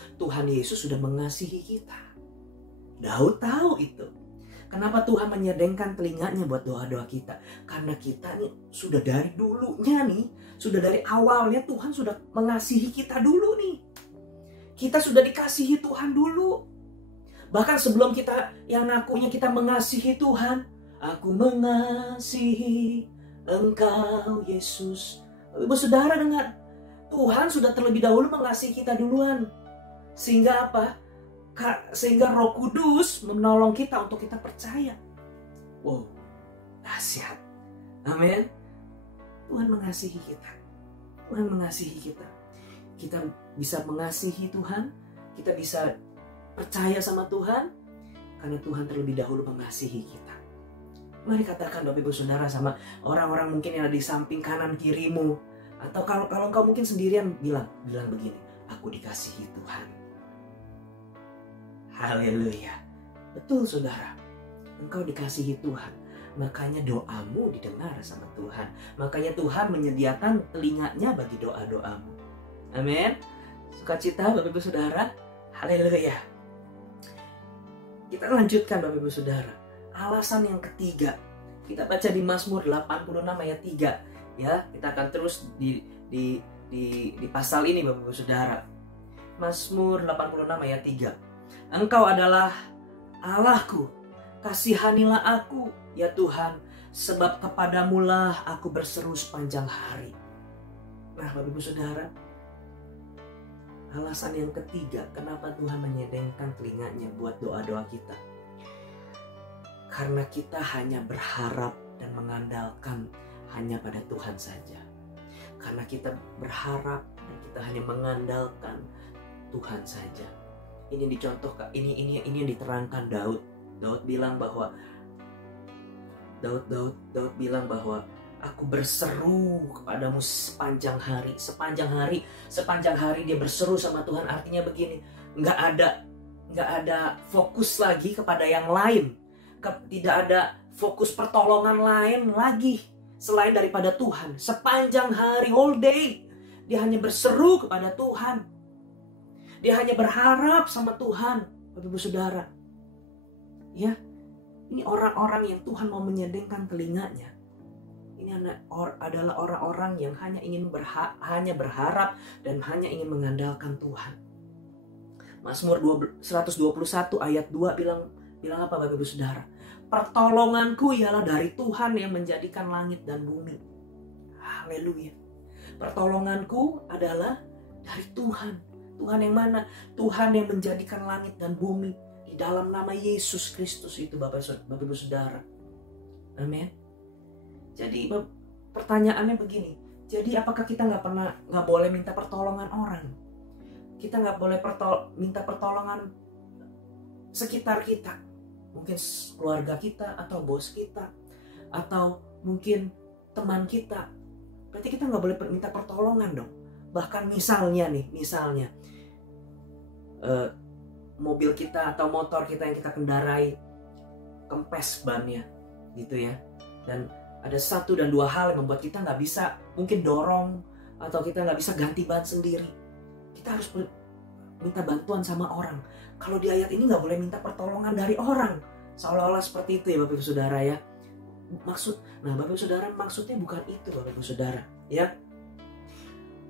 sudah mengasihi kita. Daud tahu itu. Kenapa Tuhan menyedengkan telinganya buat doa-doa kita? Karena kita nih sudah dari dulunya nih, sudah dari awalnya Tuhan sudah mengasihi kita dulu nih. Kita sudah dikasihi Tuhan dulu. Bahkan sebelum kita yang ngakunya kita mengasihi Tuhan, aku mengasihi Engkau Yesus. Ibu saudara dengar, Tuhan sudah terlebih dahulu mengasihi kita duluan. Sehingga apa? Sehingga Roh Kudus menolong kita untuk kita percaya. Wow, dahsyat. Amin. Tuhan mengasihi kita. Tuhan mengasihi kita. Kita bisa mengasihi Tuhan. Kita bisa percaya sama Tuhan karena Tuhan terlebih dahulu mengasihi kita. Mari katakan Bapak Ibu Saudara sama orang-orang mungkin yang ada di samping kanan kirimu, atau kalau engkau mungkin sendirian bilang begini, aku dikasihi Tuhan. Haleluya. Betul saudara, engkau dikasihi Tuhan. Makanya doamu didengar sama Tuhan. Makanya Tuhan menyediakan telinganya bagi doa-doamu. Amin. Sukacita Bapak Ibu Saudara. Haleluya. Kita lanjutkan Bapak Ibu Saudara. Alasan yang ketiga. Kita baca di Mazmur 86 ayat 3. Ya, kita akan terus di pasal ini Bapak Ibu Saudara. Mazmur 86 ayat 3. Engkau adalah Allahku, kasihanilah aku ya Tuhan, sebab kepadamulah aku berseru sepanjang hari. Nah Bapak Ibu Saudara, alasan yang ketiga kenapa Tuhan menyedengkan telinganya buat doa-doa kita. Karena kita hanya berharap dan mengandalkan hanya pada Tuhan saja. Karena kita berharap dan kita hanya mengandalkan Tuhan saja. Ini dicontohkan, ini yang diterangkan Daud. Daud bilang bahwa aku berseru kepadamu sepanjang hari. Sepanjang hari dia berseru sama Tuhan. Artinya begini, nggak ada fokus lagi kepada yang lain. Tidak ada fokus pertolongan lain lagi selain daripada Tuhan. Sepanjang hari, all day, dia hanya berseru kepada Tuhan. Dia hanya berharap sama Tuhan, Bapak Ibu Saudara. Ya, ini orang-orang yang Tuhan mau menyedengkan telinganya. Ini adalah orang-orang yang hanya berharap dan hanya ingin mengandalkan Tuhan. Mazmur 121 ayat 2 bilang apa Bapak Ibu Saudara? Pertolonganku ialah dari Tuhan yang menjadikan langit dan bumi. Haleluya. Pertolonganku adalah dari Tuhan. Tuhan yang mana? Tuhan yang menjadikan langit dan bumi di dalam nama Yesus Kristus itu Bapak Ibu Saudara. Amin. Jadi pertanyaannya begini. Jadi apakah kita nggak boleh minta pertolongan orang? Kita nggak boleh minta pertolongan sekitar kita. Mungkin keluarga kita atau bos kita atau mungkin teman kita. Berarti kita nggak boleh minta pertolongan dong. Bahkan misalnya mobil kita atau motor kita yang kita kendarai kempes bannya gitu ya, dan ada 1 dan 2 hal yang membuat kita nggak bisa mungkin dorong atau kita nggak bisa ganti ban sendiri. Kita minta bantuan sama orang. Kalau di ayat ini nggak boleh minta pertolongan dari orang. Seolah-olah seperti itu ya Bapak Ibu Saudara ya. Bapak Ibu Saudara, maksudnya bukan itu Bapak Ibu Saudara ya.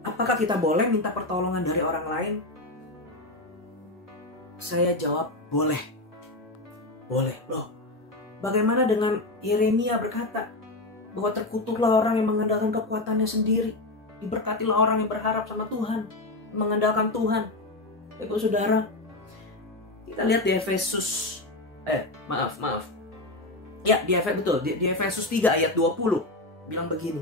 Apakah kita boleh minta pertolongan dari orang lain? Saya jawab boleh. Boleh loh. Bagaimana dengan Yeremia berkata bahwa terkutuklah orang yang mengandalkan kekuatannya sendiri. Diberkatilah orang yang berharap sama Tuhan, mengandalkan Tuhan. Bapak Saudara, kita lihat di Efesus di Efesus 3 ayat 20 bilang begini.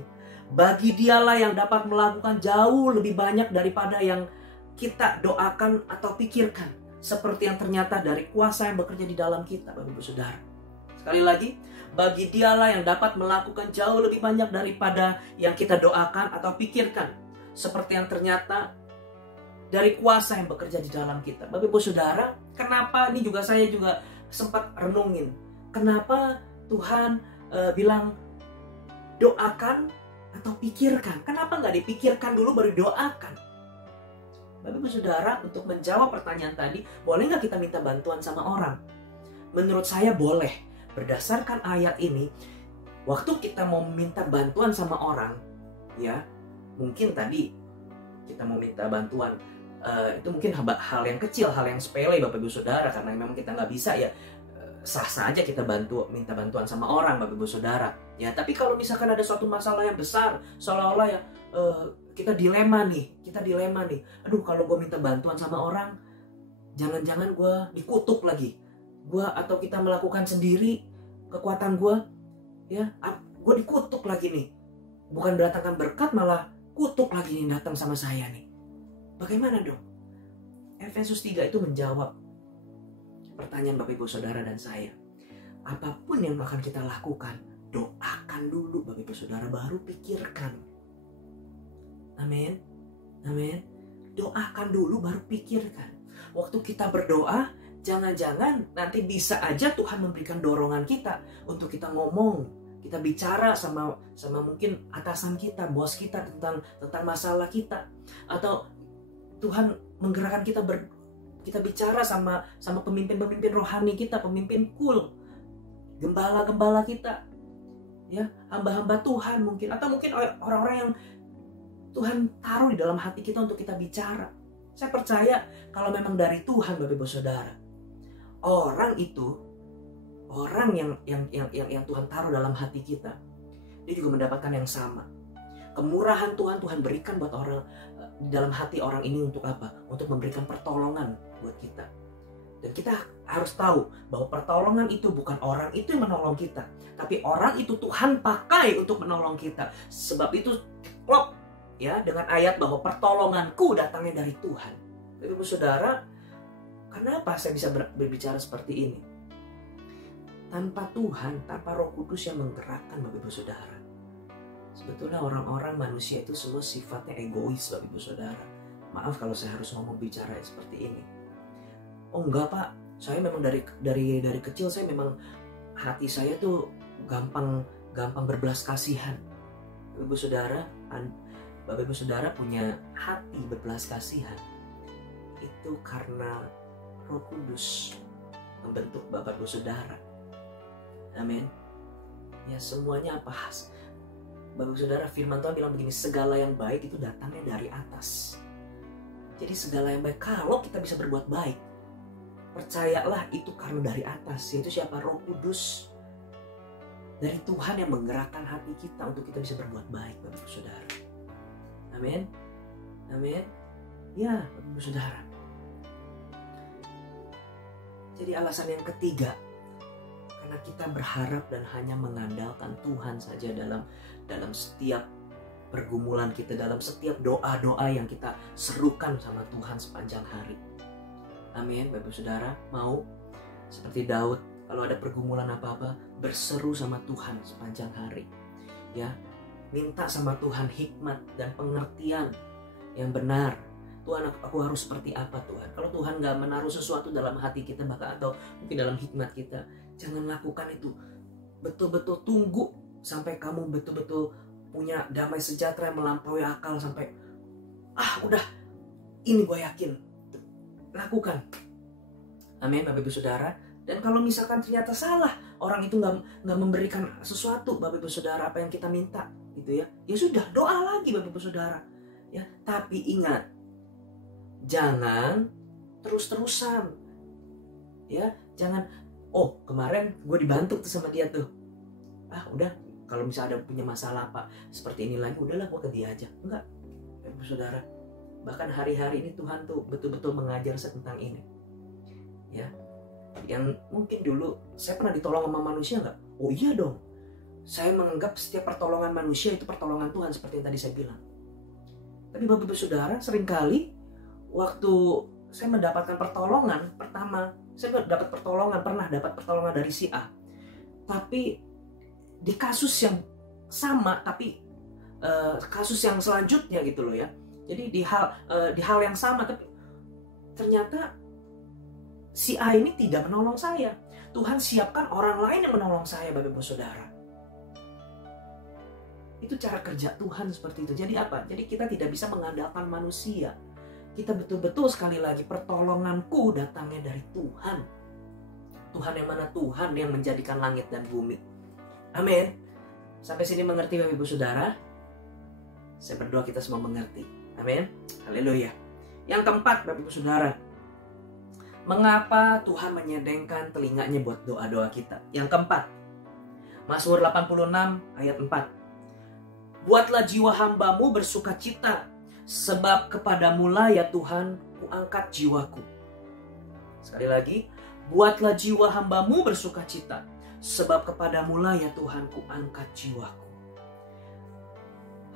Bagi dialah yang dapat melakukan jauh lebih banyak daripada yang kita doakan atau pikirkan, seperti yang ternyata dari kuasa yang bekerja di dalam kita, Bapak Ibu Saudara. Sekali lagi, bagi dialah yang dapat melakukan jauh lebih banyak daripada yang kita doakan atau pikirkan, seperti yang ternyata dari kuasa yang bekerja di dalam kita. Bapak Ibu Saudara, kenapa ini juga saya juga sempat renungin. Kenapa Tuhan bilang doakan atau pikirkan? Kenapa nggak dipikirkan dulu baru doakan? Bapak Ibu Saudara, untuk menjawab pertanyaan tadi, boleh nggak kita minta bantuan sama orang? Menurut saya boleh. Berdasarkan ayat ini, waktu kita mau minta bantuan sama orang, ya mungkin tadi kita mau minta bantuan, itu mungkin hal yang kecil, hal yang sepele Bapak Ibu Saudara, karena memang kita nggak bisa ya, sah-sah aja kita minta bantuan sama orang Bapak Ibu Saudara. Ya, tapi kalau misalkan ada suatu masalah yang besar, seolah-olah ya kita dilema nih. Aduh, kalau gue minta bantuan sama orang, jangan-jangan gue dikutuk lagi. Atau kita melakukan sendiri kekuatan gue, ya, gue dikutuk lagi nih. Bukan mendatangkan berkat, malah kutuk lagi nih datang sama saya nih. Bagaimana dong? Efesus 3 itu menjawab pertanyaan Bapak Ibu Saudara dan saya. Apapun yang akan kita lakukan, doakan dulu Bapak Ibu Saudara, baru pikirkan. Amin. Doakan dulu baru pikirkan. Waktu kita berdoa, jangan-jangan nanti bisa aja Tuhan memberikan dorongan kita untuk kita ngomong, kita bicara sama mungkin atasan kita, bos kita tentang masalah kita, atau Tuhan menggerakkan kita bicara sama pemimpin rohani kita, pemimpin gembala-gembala kita, ya, hamba-hamba Tuhan mungkin, atau mungkin orang-orang yang Tuhan taruh di dalam hati kita untuk kita bicara. Saya percaya kalau memang dari Tuhan Bapak Ibu Saudara, orang yang Tuhan taruh dalam hati kita, dia juga mendapatkan yang sama. Kemurahan Tuhan berikan buat orang di dalam hati orang ini untuk apa? Untuk memberikan pertolongan buat kita. Dan kita harus tahu bahwa pertolongan itu bukan orang itu yang menolong kita, tapi orang itu Tuhan pakai untuk menolong kita. Sebab itu klop ya dengan ayat bahwa pertolonganku datangnya dari Tuhan. Bapak Ibu Saudara, kenapa saya bisa berbicara seperti ini? Tanpa Tuhan, tanpa Roh Kudus yang menggerakkan Bapak Ibu Saudara, sebetulnya orang-orang manusia itu semua sifatnya egois Bapak Ibu Saudara. Maaf kalau saya harus ngomong bicara seperti ini. Oh enggak Pak, saya memang dari kecil saya memang hati saya tuh gampang berbelas kasihan. Bapak Ibu Saudara punya hati berbelas kasihan. Itu karena Roh Kudus membentuk Bapak Ibu Saudara. Amin. Ya, semuanya apa? Bapak Ibu Saudara, firman Tuhan bilang begini, segala yang baik itu datangnya dari atas. Jadi segala yang baik, kalau kita bisa berbuat baik, percayalah itu karena dari atas. Yaitu siapa? Roh Kudus. Dari Tuhan yang menggerakkan hati kita untuk kita bisa berbuat baik, Bapak Ibu Saudara. Amin. Ya, Bapak Ibu Saudara. Jadi alasan yang ketiga, karena kita berharap dan hanya mengandalkan Tuhan saja dalam setiap pergumulan kita, dalam setiap doa-doa yang kita serukan sama Tuhan sepanjang hari. Amin, Bapak Ibu Saudara, mau seperti Daud, kalau ada pergumulan apa-apa, berseru sama Tuhan sepanjang hari. Ya, minta sama Tuhan hikmat dan pengertian yang benar. Tuhan, aku harus seperti apa Tuhan? Kalau Tuhan gak menaruh sesuatu dalam hati kita, maka atau mungkin dalam hikmat kita, jangan lakukan itu. Betul-betul tunggu sampai kamu betul-betul punya damai sejahtera yang melampaui akal, sampai udah, ini gue yakin lakukan. Amin, Bapak Ibu Saudara. Dan kalau misalkan ternyata salah, orang itu nggak memberikan sesuatu, Bapak Ibu Saudara, apa yang kita minta, gitu ya. Ya sudah, doa lagi Bapak Ibu Saudara. Ya, tapi ingat, jangan terus-terusan. Ya, jangan, oh kemarin gue dibantu tuh sama dia tuh. Udah, kalau misalnya ada punya masalah Pak, seperti ini lagi, udahlah gue ke dia aja. Enggak, Bapak Ibu Saudara. Bahkan hari-hari ini Tuhan tuh betul-betul mengajar tentang ini. Ya, yang mungkin dulu saya pernah ditolong sama manusia nggak? Oh iya dong. Saya menganggap setiap pertolongan manusia itu pertolongan Tuhan seperti yang tadi saya bilang. Tapi Bapak Ibu Saudara, seringkali waktu saya mendapatkan pertolongan pertama, saya pernah dapat pertolongan dari si A. Tapi di kasus yang sama, tapi kasus yang selanjutnya gitu loh ya. Jadi di hal yang sama, tapi ternyata si A ini tidak menolong saya. Tuhan siapkan orang lain yang menolong saya, Bapak Ibu Saudara. Itu cara kerja Tuhan seperti itu. Jadi apa? Jadi kita tidak bisa mengandalkan manusia. Kita betul-betul sekali lagi, pertolonganku datangnya dari Tuhan. Tuhan yang mana? Tuhan yang menjadikan langit dan bumi. Amin. Sampai sini mengerti Bapak Ibu Saudara? Saya berdoa kita semua mengerti. Amin. Haleluya. Yang keempat Bapak Ibu Saudara, mengapa Tuhan menyedengkan telinganya buat doa-doa kita? Yang keempat, Mazmur 86 ayat 4. Buatlah jiwa hambamu bersuka cita, sebab kepadamu lah ya Tuhan kuangkat jiwaku. Sekali lagi, buatlah jiwa hambamu bersuka cita, sebab kepadamu lah ya Tuhan kuangkat jiwaku.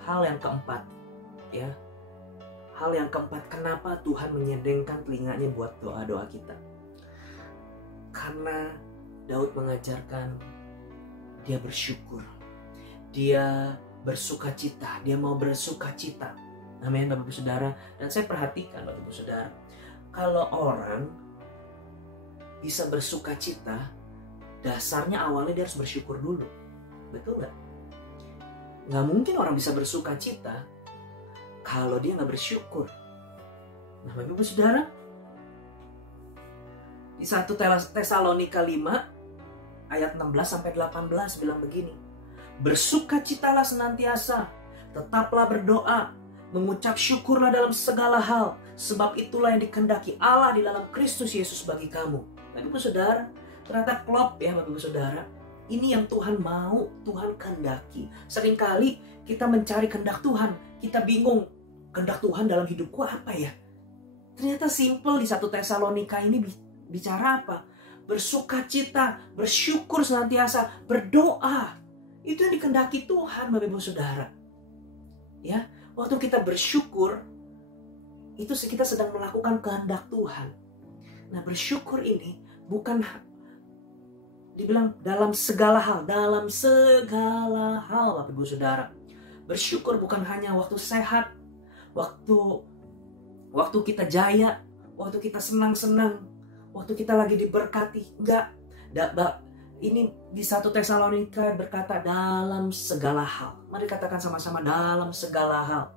Hal yang keempat, ya. Hal yang keempat, kenapa Tuhan menyedengkan telinganya buat doa-doa kita? Karena Daud mengajarkan dia bersyukur. Dia bersuka cita, dia mau bersuka cita. Amin Bapak Ibu Saudara. Dan saya perhatikan Bapak Ibu Saudara, kalau orang bisa bersuka cita, dasarnya awalnya dia harus bersyukur dulu. Betul nggak? Nggak mungkin orang bisa bersuka cita kalau dia nggak bersyukur. Nah Bapak Ibu Saudara, di 1 Tesalonika 5 ayat 16-18 bilang begini. Bersukacitalah senantiasa, tetaplah berdoa, mengucap syukurlah dalam segala hal, sebab itulah yang dikehendaki Allah di dalam Kristus Yesus bagi kamu. Bapak Ibu Saudara, ternyata klop ya Bapak Ibu Saudara. Ini yang Tuhan mau, Tuhan kehendaki. Seringkali kita mencari kehendak Tuhan, kita bingung. Kehendak Tuhan dalam hidupku apa ya? Ternyata simple di 1 Tesalonika ini bicara apa? Bersukacita, bersyukur senantiasa, berdoa. Itu yang dikehendaki Tuhan Bapak Ibu Saudara. Ya, waktu kita bersyukur, itu kita sedang melakukan kehendak Tuhan. Nah bersyukur ini bukan dibilang dalam segala hal Bapak Ibu Saudara. Bersyukur bukan hanya waktu sehat, waktu kita jaya, waktu kita senang-senang, waktu kita lagi diberkati. Enggak. Ini di 1 Tesalonika berkata dalam segala hal. Mari katakan sama-sama, dalam segala hal.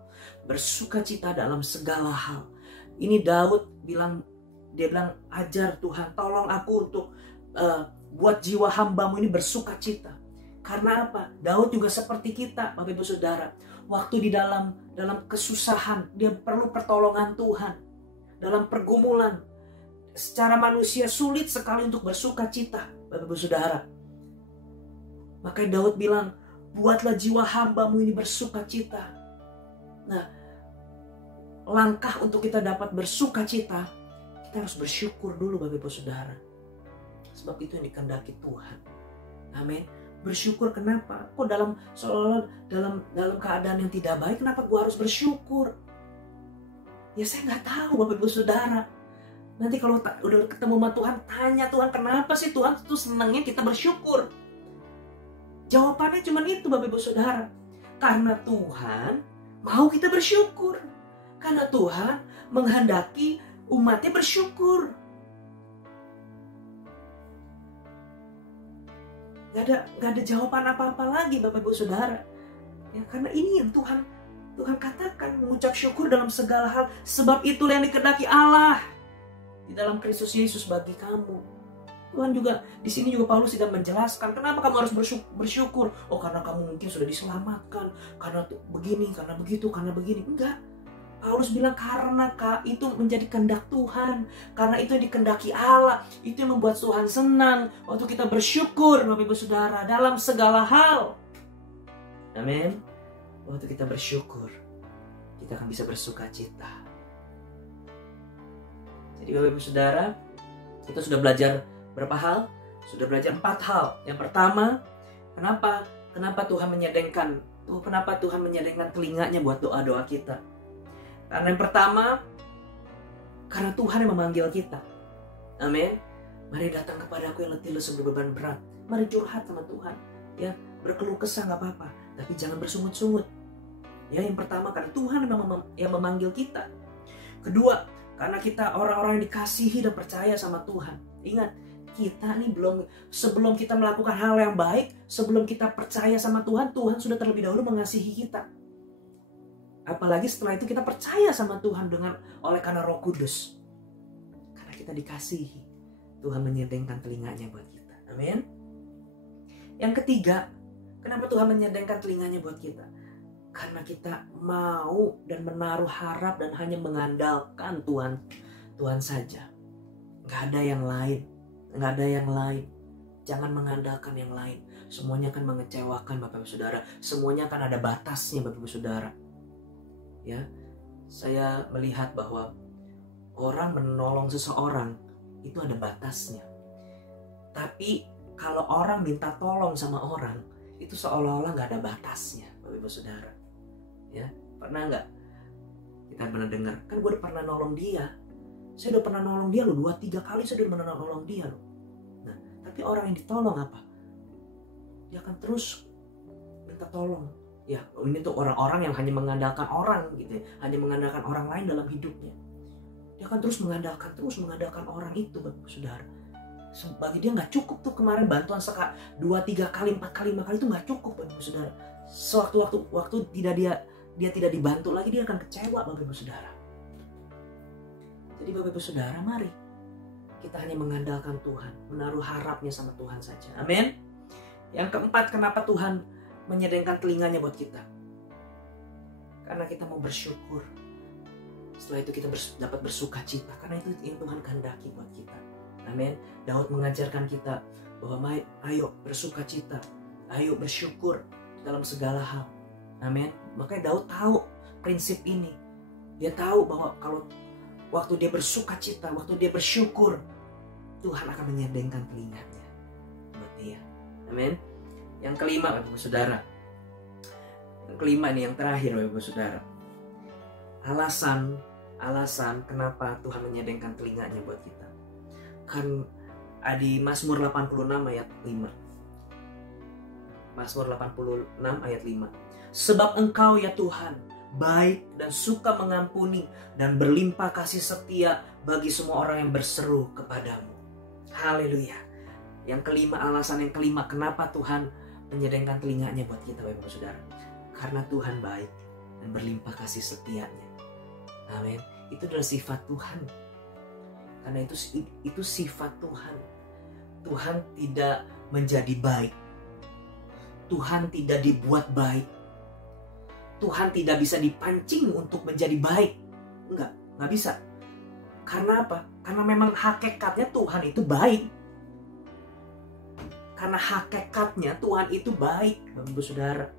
Bersukacita dalam segala hal. Ini Daud dia bilang ajar Tuhan, tolong aku untuk buat jiwa hambamu ini bersukacita. Karena apa? Daud juga seperti kita Bapak Ibu Saudara. Waktu di dalam kesusahan, dia perlu pertolongan Tuhan. Dalam pergumulan, secara manusia sulit sekali untuk bersuka cita, Bapak Ibu Saudara. Makanya Daud bilang, buatlah jiwa hambamu ini bersuka cita. Nah, langkah untuk kita dapat bersuka cita, kita harus bersyukur dulu Bapak Ibu Saudara. Sebab itu yang dikehendaki Tuhan. Amin. Bersyukur kenapa? Kok dalam keadaan yang tidak baik, kenapa gue harus bersyukur? Ya saya nggak tahu Bapak Ibu Saudara. Nanti kalau udah ketemu sama Tuhan, tanya Tuhan, kenapa sih Tuhan itu senangnya kita bersyukur? Jawabannya cuma itu Bapak Ibu Saudara. Karena Tuhan mau kita bersyukur. Karena Tuhan menghendaki umatnya bersyukur. Gak ada jawaban apa-apa lagi Bapak Ibu Saudara. Ya, karena ini yang Tuhan katakan, mengucap syukur dalam segala hal. Sebab itulah yang dikehendaki Allah. di dalam Kristus Yesus bagi kamu. Tuhan juga di sini juga Paulus tidak menjelaskan kenapa kamu harus bersyukur. Oh, karena kamu mungkin sudah diselamatkan, karena begini, karena begitu, karena begini. Enggak. Paulus bilang karena itu menjadi kehendak Tuhan, karena itu yang dikehendaki Allah, itu yang membuat Tuhan senang waktu kita bersyukur, Bapak Ibu Saudara, dalam segala hal. Amin. Waktu kita bersyukur, kita akan bisa bersukacita. Jadi Bapak Ibu Saudara, kita sudah belajar berapa hal? Sudah belajar 4 hal. Yang pertama, kenapa Tuhan menyedengkan? Kenapa Tuhan menyedengkan telinganya buat doa-doa kita? Karena yang pertama, karena Tuhan yang memanggil kita. Amin. Mari datang kepada aku yang letih lesu berbeban berat. Mari curhat sama Tuhan. Ya, berkeluh kesah nggak apa-apa, tapi jangan bersungut-sungut. Ya, yang pertama karena Tuhan yang memanggil kita. Kedua, karena kita orang-orang yang dikasihi dan percaya sama Tuhan. Ingat, kita nih sebelum kita melakukan hal yang baik, sebelum kita percaya sama Tuhan, Tuhan sudah terlebih dahulu mengasihi kita. Apalagi setelah itu kita percaya sama Tuhan oleh karena Roh Kudus. Karena kita dikasihi, Tuhan menyedengkan telinganya buat kita. Amin. Yang ketiga, kenapa Tuhan menyedengkan telinganya buat kita? Karena kita mau dan menaruh harap dan hanya mengandalkan Tuhan saja. Gak ada yang lain. Gak ada yang lain. Jangan mengandalkan yang lain. Semuanya akan mengecewakan Bapak Ibu Saudara. Semuanya akan ada batasnya Bapak Ibu Saudara. Ya, saya melihat bahwa orang menolong seseorang itu ada batasnya. Tapi kalau orang minta tolong sama orang, itu seolah-olah gak ada batasnya Bapak Ibu Saudara. Ya, pernah nggak kita pernah dengar? Kan gue udah pernah nolong dia. Saya udah pernah nolong dia loh, 2-3 kali saya udah pernah nolong dia loh. Nah, tapi orang yang ditolong apa? Dia akan terus minta tolong. Ya, ini tuh orang-orang yang hanya mengandalkan orang gitu ya, hanya mengandalkan orang lain dalam hidupnya. Dia akan terus mengandalkan orang itu, Bapak Saudara. Bagi dia nggak cukup tuh kemarin bantuan 2-3 kali, 4 kali, 5 kali itu nggak cukup, Bapak Saudara. Sewaktu-waktu dia tidak dibantu lagi, dia akan kecewa, Bapak Ibu Saudara. Jadi Bapak Ibu Saudara, mari kita hanya mengandalkan Tuhan, menaruh harapnya sama Tuhan saja. Amin. Yang keempat, kenapa Tuhan menyedengkan telinganya buat kita? Karena kita mau bersyukur. Setelah itu kita dapat bersuka cita, karena itu yang Tuhan kehendaki buat kita. Amin. Daud mengajarkan kita bahwa ayo bersuka cita, ayo bersyukur dalam segala hal. Amin. Makanya Daud tahu prinsip ini. Dia tahu bahwa kalau waktu dia bersuka cita, waktu dia bersyukur, Tuhan akan menyedengkan telinganya buat dia. Amin. Yang kelima, Bapak Saudara. Yang kelima nih, yang terakhir, Bapak Saudara. Alasan kenapa Tuhan menyedengkan telinganya buat kita. Kan di Mazmur 86 ayat 5. Mazmur 86 ayat 5. Sebab Engkau ya Tuhan, baik dan suka mengampuni dan berlimpah kasih setia bagi semua orang yang berseru kepadamu. Haleluya. Alasan yang kelima kenapa Tuhan menyedengkan telinganya buat kita, Bapak Saudara. Karena Tuhan baik dan berlimpah kasih setianya. Amin. Itu adalah sifat Tuhan. Karena itu sifat Tuhan. Tuhan tidak menjadi baik. Tuhan tidak dibuat baik. Tuhan tidak bisa dipancing untuk menjadi baik. Enggak bisa. Karena apa? Karena memang hakikatnya Tuhan itu baik. Karena hakikatnya Tuhan itu baik, Bapak Saudara.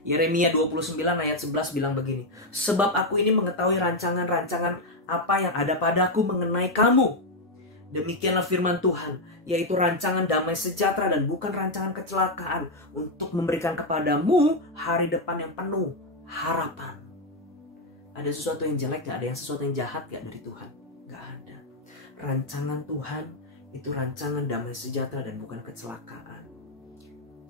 Yeremia 29 ayat 11 bilang begini. Sebab aku ini mengetahui rancangan-rancangan apa yang ada padaku mengenai kamu. Demikianlah firman Tuhan, yaitu rancangan damai sejahtera dan bukan rancangan kecelakaan, untuk memberikan kepadamu hari depan yang penuh harapan. Ada sesuatu yang jelek gak? Ada sesuatu yang jahat gak dari Tuhan? Gak ada. Rancangan Tuhan itu rancangan damai sejahtera dan bukan kecelakaan.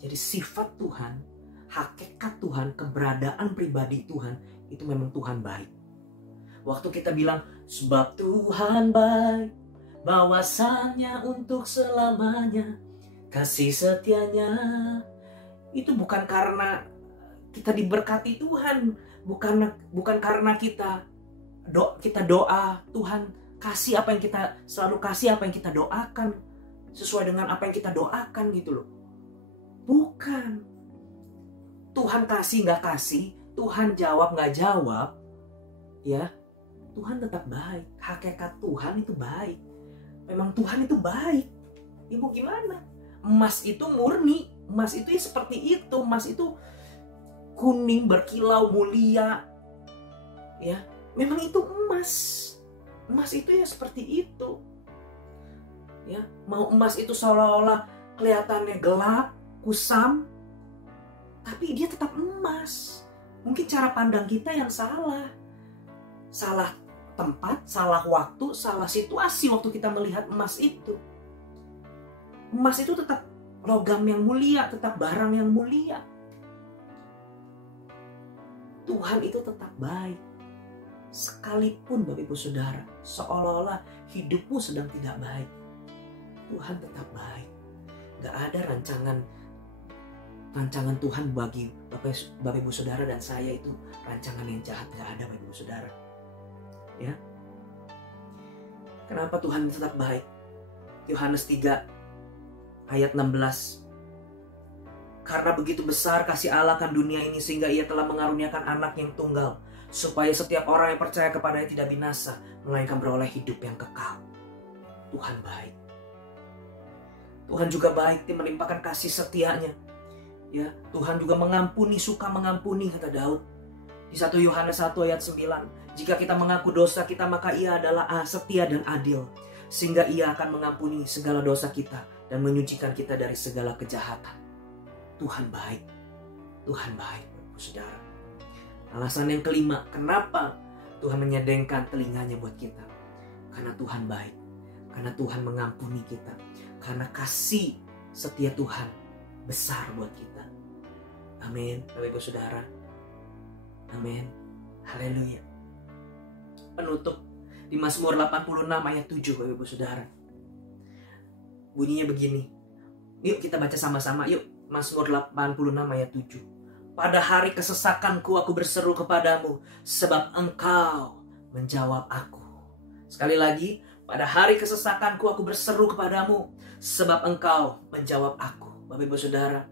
Jadi sifat Tuhan, hakikat Tuhan, keberadaan pribadi Tuhan, itu memang Tuhan baik. Waktu kita bilang, sebab Tuhan baik, bahwasannya untuk selamanya, kasih setianya, itu bukan karena kita diberkati Tuhan, bukan karena kita doa Tuhan kasih apa yang kita doakan, sesuai dengan apa yang kita doakan gitu loh. Bukan. Tuhan kasih nggak kasih, Tuhan jawab nggak jawab, ya Tuhan tetap baik. Hakikat Tuhan itu baik. Memang Tuhan itu baik. Ya mau gimana? Emas itu murni, emas itu ya seperti itu, emas itu kuning berkilau mulia, ya memang itu emas. Emas itu ya seperti itu. Ya, mau emas itu seolah-olah kelihatannya gelap, kusam, tapi dia tetap emas. Mungkin cara pandang kita yang salah. Salah tempat, salah waktu, salah situasi waktu kita melihat emas itu. Emas itu tetap logam yang mulia, tetap barang yang mulia. Tuhan itu tetap baik. Sekalipun Bapak Ibu Saudara, seolah-olah hidupmu sedang tidak baik, Tuhan tetap baik. Gak ada rancangan Tuhan bagi Bapak Ibu Saudara dan saya itu rancangan yang jahat. Gak ada Bapak Ibu Saudara. Ya. Kenapa Tuhan tetap baik? Yohanes 3 ayat 16. Karena begitu besar kasih Allah akan dunia ini sehingga ia telah mengaruniakan anak yang tunggal, supaya setiap orang yang percaya kepadanya tidak binasa, melainkan beroleh hidup yang kekal. Tuhan baik. Tuhan juga baik, dia melimpahkan kasih setianya. Ya, Tuhan juga mengampuni, suka mengampuni, kata Daud. Di 1 Yohanes 1 ayat 9, jika kita mengaku dosa kita, maka ia adalah setia dan adil, sehingga ia akan mengampuni segala dosa kita dan menyucikan kita dari segala kejahatan. Tuhan baik. Tuhan baik, Bapak Saudara. Alasan yang kelima, kenapa Tuhan menyedengkan telinganya buat kita? Karena Tuhan baik. Karena Tuhan mengampuni kita. Karena kasih setia Tuhan besar buat kita. Amin, Bapak Ibu Saudara. Amin. Haleluya. Penutup di Mazmur 86 ayat 7, Bapak Ibu Saudara. Bunyinya begini. Yuk kita baca sama-sama. Yuk, Mazmur 86 ayat 7. Pada hari kesesakanku aku berseru kepadamu, sebab engkau menjawab aku. Sekali lagi, pada hari kesesakanku aku berseru kepadamu, sebab engkau menjawab aku. Bapak Ibu Saudara,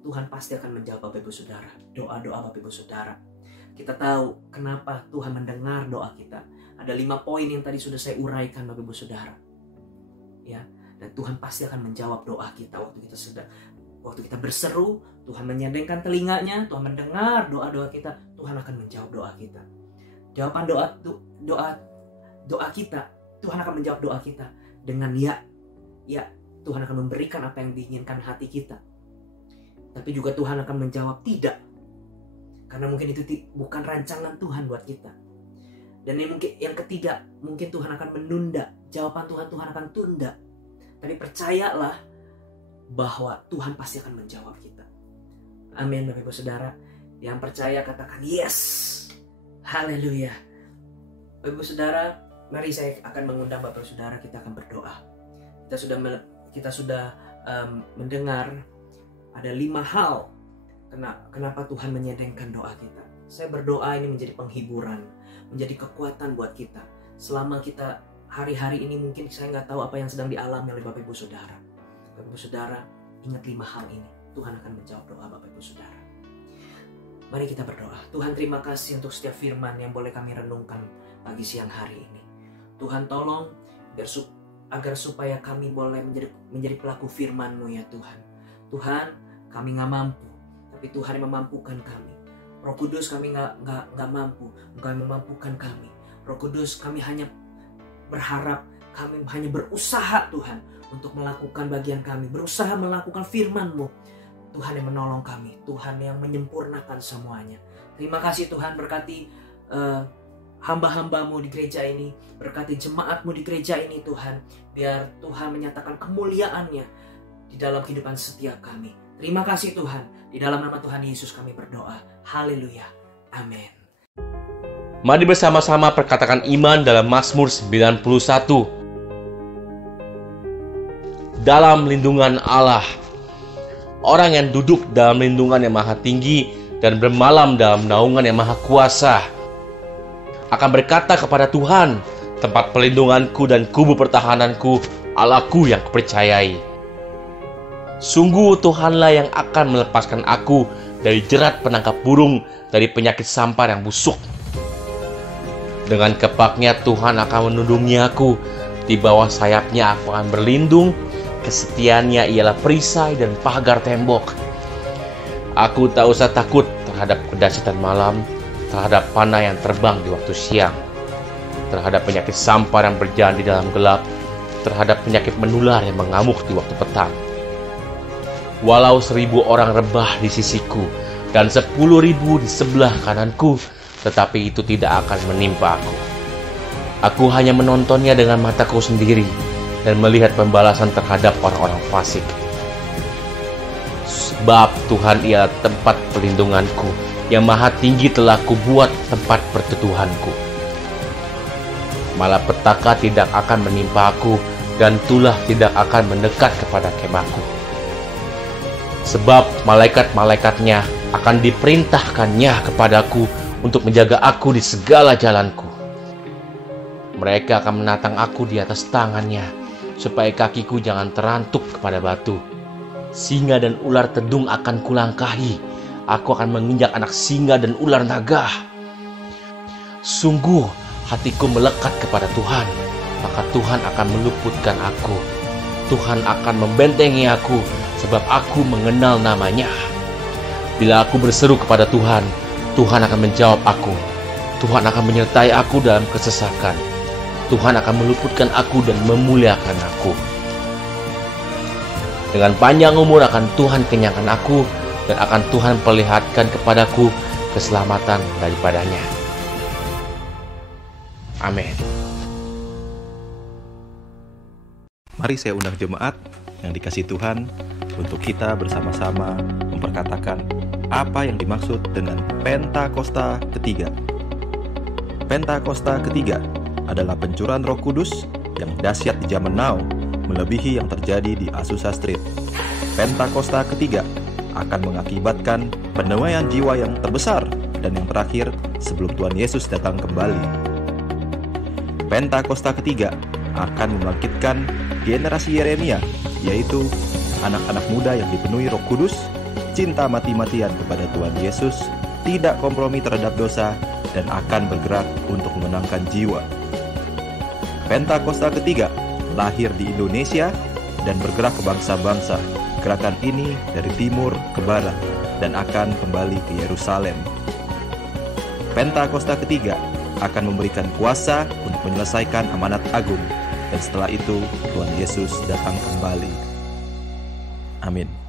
Tuhan pasti akan menjawab Bapak Ibu Saudara. Doa-doa Bapak Ibu Saudara. Kita tahu kenapa Tuhan mendengar doa kita. Ada 5 poin yang tadi sudah saya uraikan Bapak Ibu Saudara. Ya, dan Tuhan pasti akan menjawab doa kita waktu kita berseru. Tuhan menyedengkan telinganya, Tuhan mendengar doa-doa kita, Tuhan akan menjawab doa kita. Jawaban doa kita, Tuhan akan menjawab doa kita dengan ya. Tuhan akan memberikan apa yang diinginkan hati kita. Tapi juga Tuhan akan menjawab tidak. Karena mungkin itu bukan rancangan Tuhan buat kita. Dan yang ketiga, mungkin Tuhan akan menunda. Jawaban Tuhan akan tunda. Tapi percayalah bahwa Tuhan pasti akan menjawab kita. Amin, Bapak Ibu Saudara. Yang percaya katakan yes. Haleluya. Bapak Ibu Saudara, mari saya akan mengundang Bapak Ibu Saudara, kita akan berdoa. Kita sudah mendengar ada 5 hal kenapa Tuhan menyedengkan doa kita. Saya berdoa ini menjadi penghiburan, menjadi kekuatan buat kita. Selama kita hari-hari ini mungkin saya nggak tahu apa yang sedang dialami oleh Bapak Ibu Saudara. Bapak Ibu Saudara, ingat 5 hal ini. Tuhan akan menjawab doa Bapak Ibu Saudara. Mari kita berdoa. Tuhan, terima kasih untuk setiap firman yang boleh kami renungkan pagi siang hari ini. Tuhan, tolong agar supaya kami boleh menjadi pelaku firman-Mu ya Tuhan. Tuhan, kami nggak mampu, tapi Tuhan yang memampukan kami. Roh Kudus, kami nggak mampu, Engkau yang memampukan kami. Roh Kudus, kami hanya berharap, kami hanya berusaha Tuhan untuk melakukan bagian kami, berusaha melakukan firman-Mu. Tuhan yang menolong kami, Tuhan yang menyempurnakan semuanya. Terima kasih Tuhan, berkati hamba-hamba-Mu di gereja ini, berkati jemaat-Mu di gereja ini Tuhan, biar Tuhan menyatakan kemuliaan-Nya di dalam kehidupan setiap kami. Terima kasih Tuhan, di dalam nama Tuhan Yesus kami berdoa. Haleluya. Amin. Mari bersama-sama perkatakan iman dalam Mazmur 91. Dalam lindungan Allah. Orang yang duduk dalam lindungan yang maha tinggi dan bermalam dalam naungan yang maha kuasa akan berkata kepada Tuhan, tempat pelindunganku dan kubu pertahananku, Allahku yang kupercayai. Sungguh Tuhanlah yang akan melepaskan aku dari jerat penangkap burung, dari penyakit sampar yang busuk. Dengan kepaknya Tuhan akan melindungi aku, di bawah sayapnya aku akan berlindung, kesetiaannya ialah perisai dan pagar tembok. Aku tak usah takut terhadap kedahsyatan malam, terhadap panah yang terbang di waktu siang, terhadap penyakit sampar yang berjalan di dalam gelap, terhadap penyakit menular yang mengamuk di waktu petang. Walau 1000 orang rebah di sisiku dan 10.000 di sebelah kananku, tetapi itu tidak akan menimpa aku. Aku hanya menontonnya dengan mataku sendiri dan melihat pembalasan terhadap orang-orang fasik. Sebab Tuhan ialah tempat pelindunganku, yang maha tinggi telah kubuat tempat perteduhanku. Malapetaka tidak akan menimpa aku, dan tulah tidak akan mendekat kepada kemahku. Sebab malaikat-malaikatnya akan diperintahkannya kepadaku untuk menjaga aku di segala jalanku. Mereka akan menatang aku di atas tangannya, supaya kakiku jangan terantuk kepada batu. Singa dan ular tedung akan kulangkahi. Aku akan menginjak anak singa dan ular naga. Sungguh hatiku melekat kepada Tuhan, maka Tuhan akan meluputkan aku. Tuhan akan membentengi aku, sebab aku mengenal namanya. Bila aku berseru kepada Tuhan, Tuhan akan menjawab aku. Tuhan akan menyertai aku dalam kesesakan. Tuhan akan meluputkan aku dan memuliakan aku. Dengan panjang umur akan Tuhan kenyangkan aku, dan akan Tuhan perlihatkan kepadaku keselamatan daripadanya. Amin. Mari saya undang jemaat yang dikasihi Tuhan untuk kita bersama-sama memperkatakan apa yang dimaksud dengan Pentakosta ketiga. Pentakosta ketiga adalah pencurahan Roh Kudus yang dahsyat di zaman now, melebihi yang terjadi di Azusa Street. Pentakosta ketiga akan mengakibatkan penuaian jiwa yang terbesar dan yang terakhir sebelum Tuhan Yesus datang kembali. Pentakosta ketiga akan membangkitkan generasi Yeremia, yaitu anak-anak muda yang dipenuhi Roh Kudus, cinta mati-matian kepada Tuhan Yesus, tidak kompromi terhadap dosa, dan akan bergerak untuk memenangkan jiwa. Pentakosta ketiga lahir di Indonesia dan bergerak ke bangsa-bangsa. Gerakan ini dari timur ke barat dan akan kembali ke Yerusalem. Pentakosta ketiga akan memberikan kuasa untuk menyelesaikan amanat agung, dan setelah itu Tuhan Yesus datang kembali. Amin.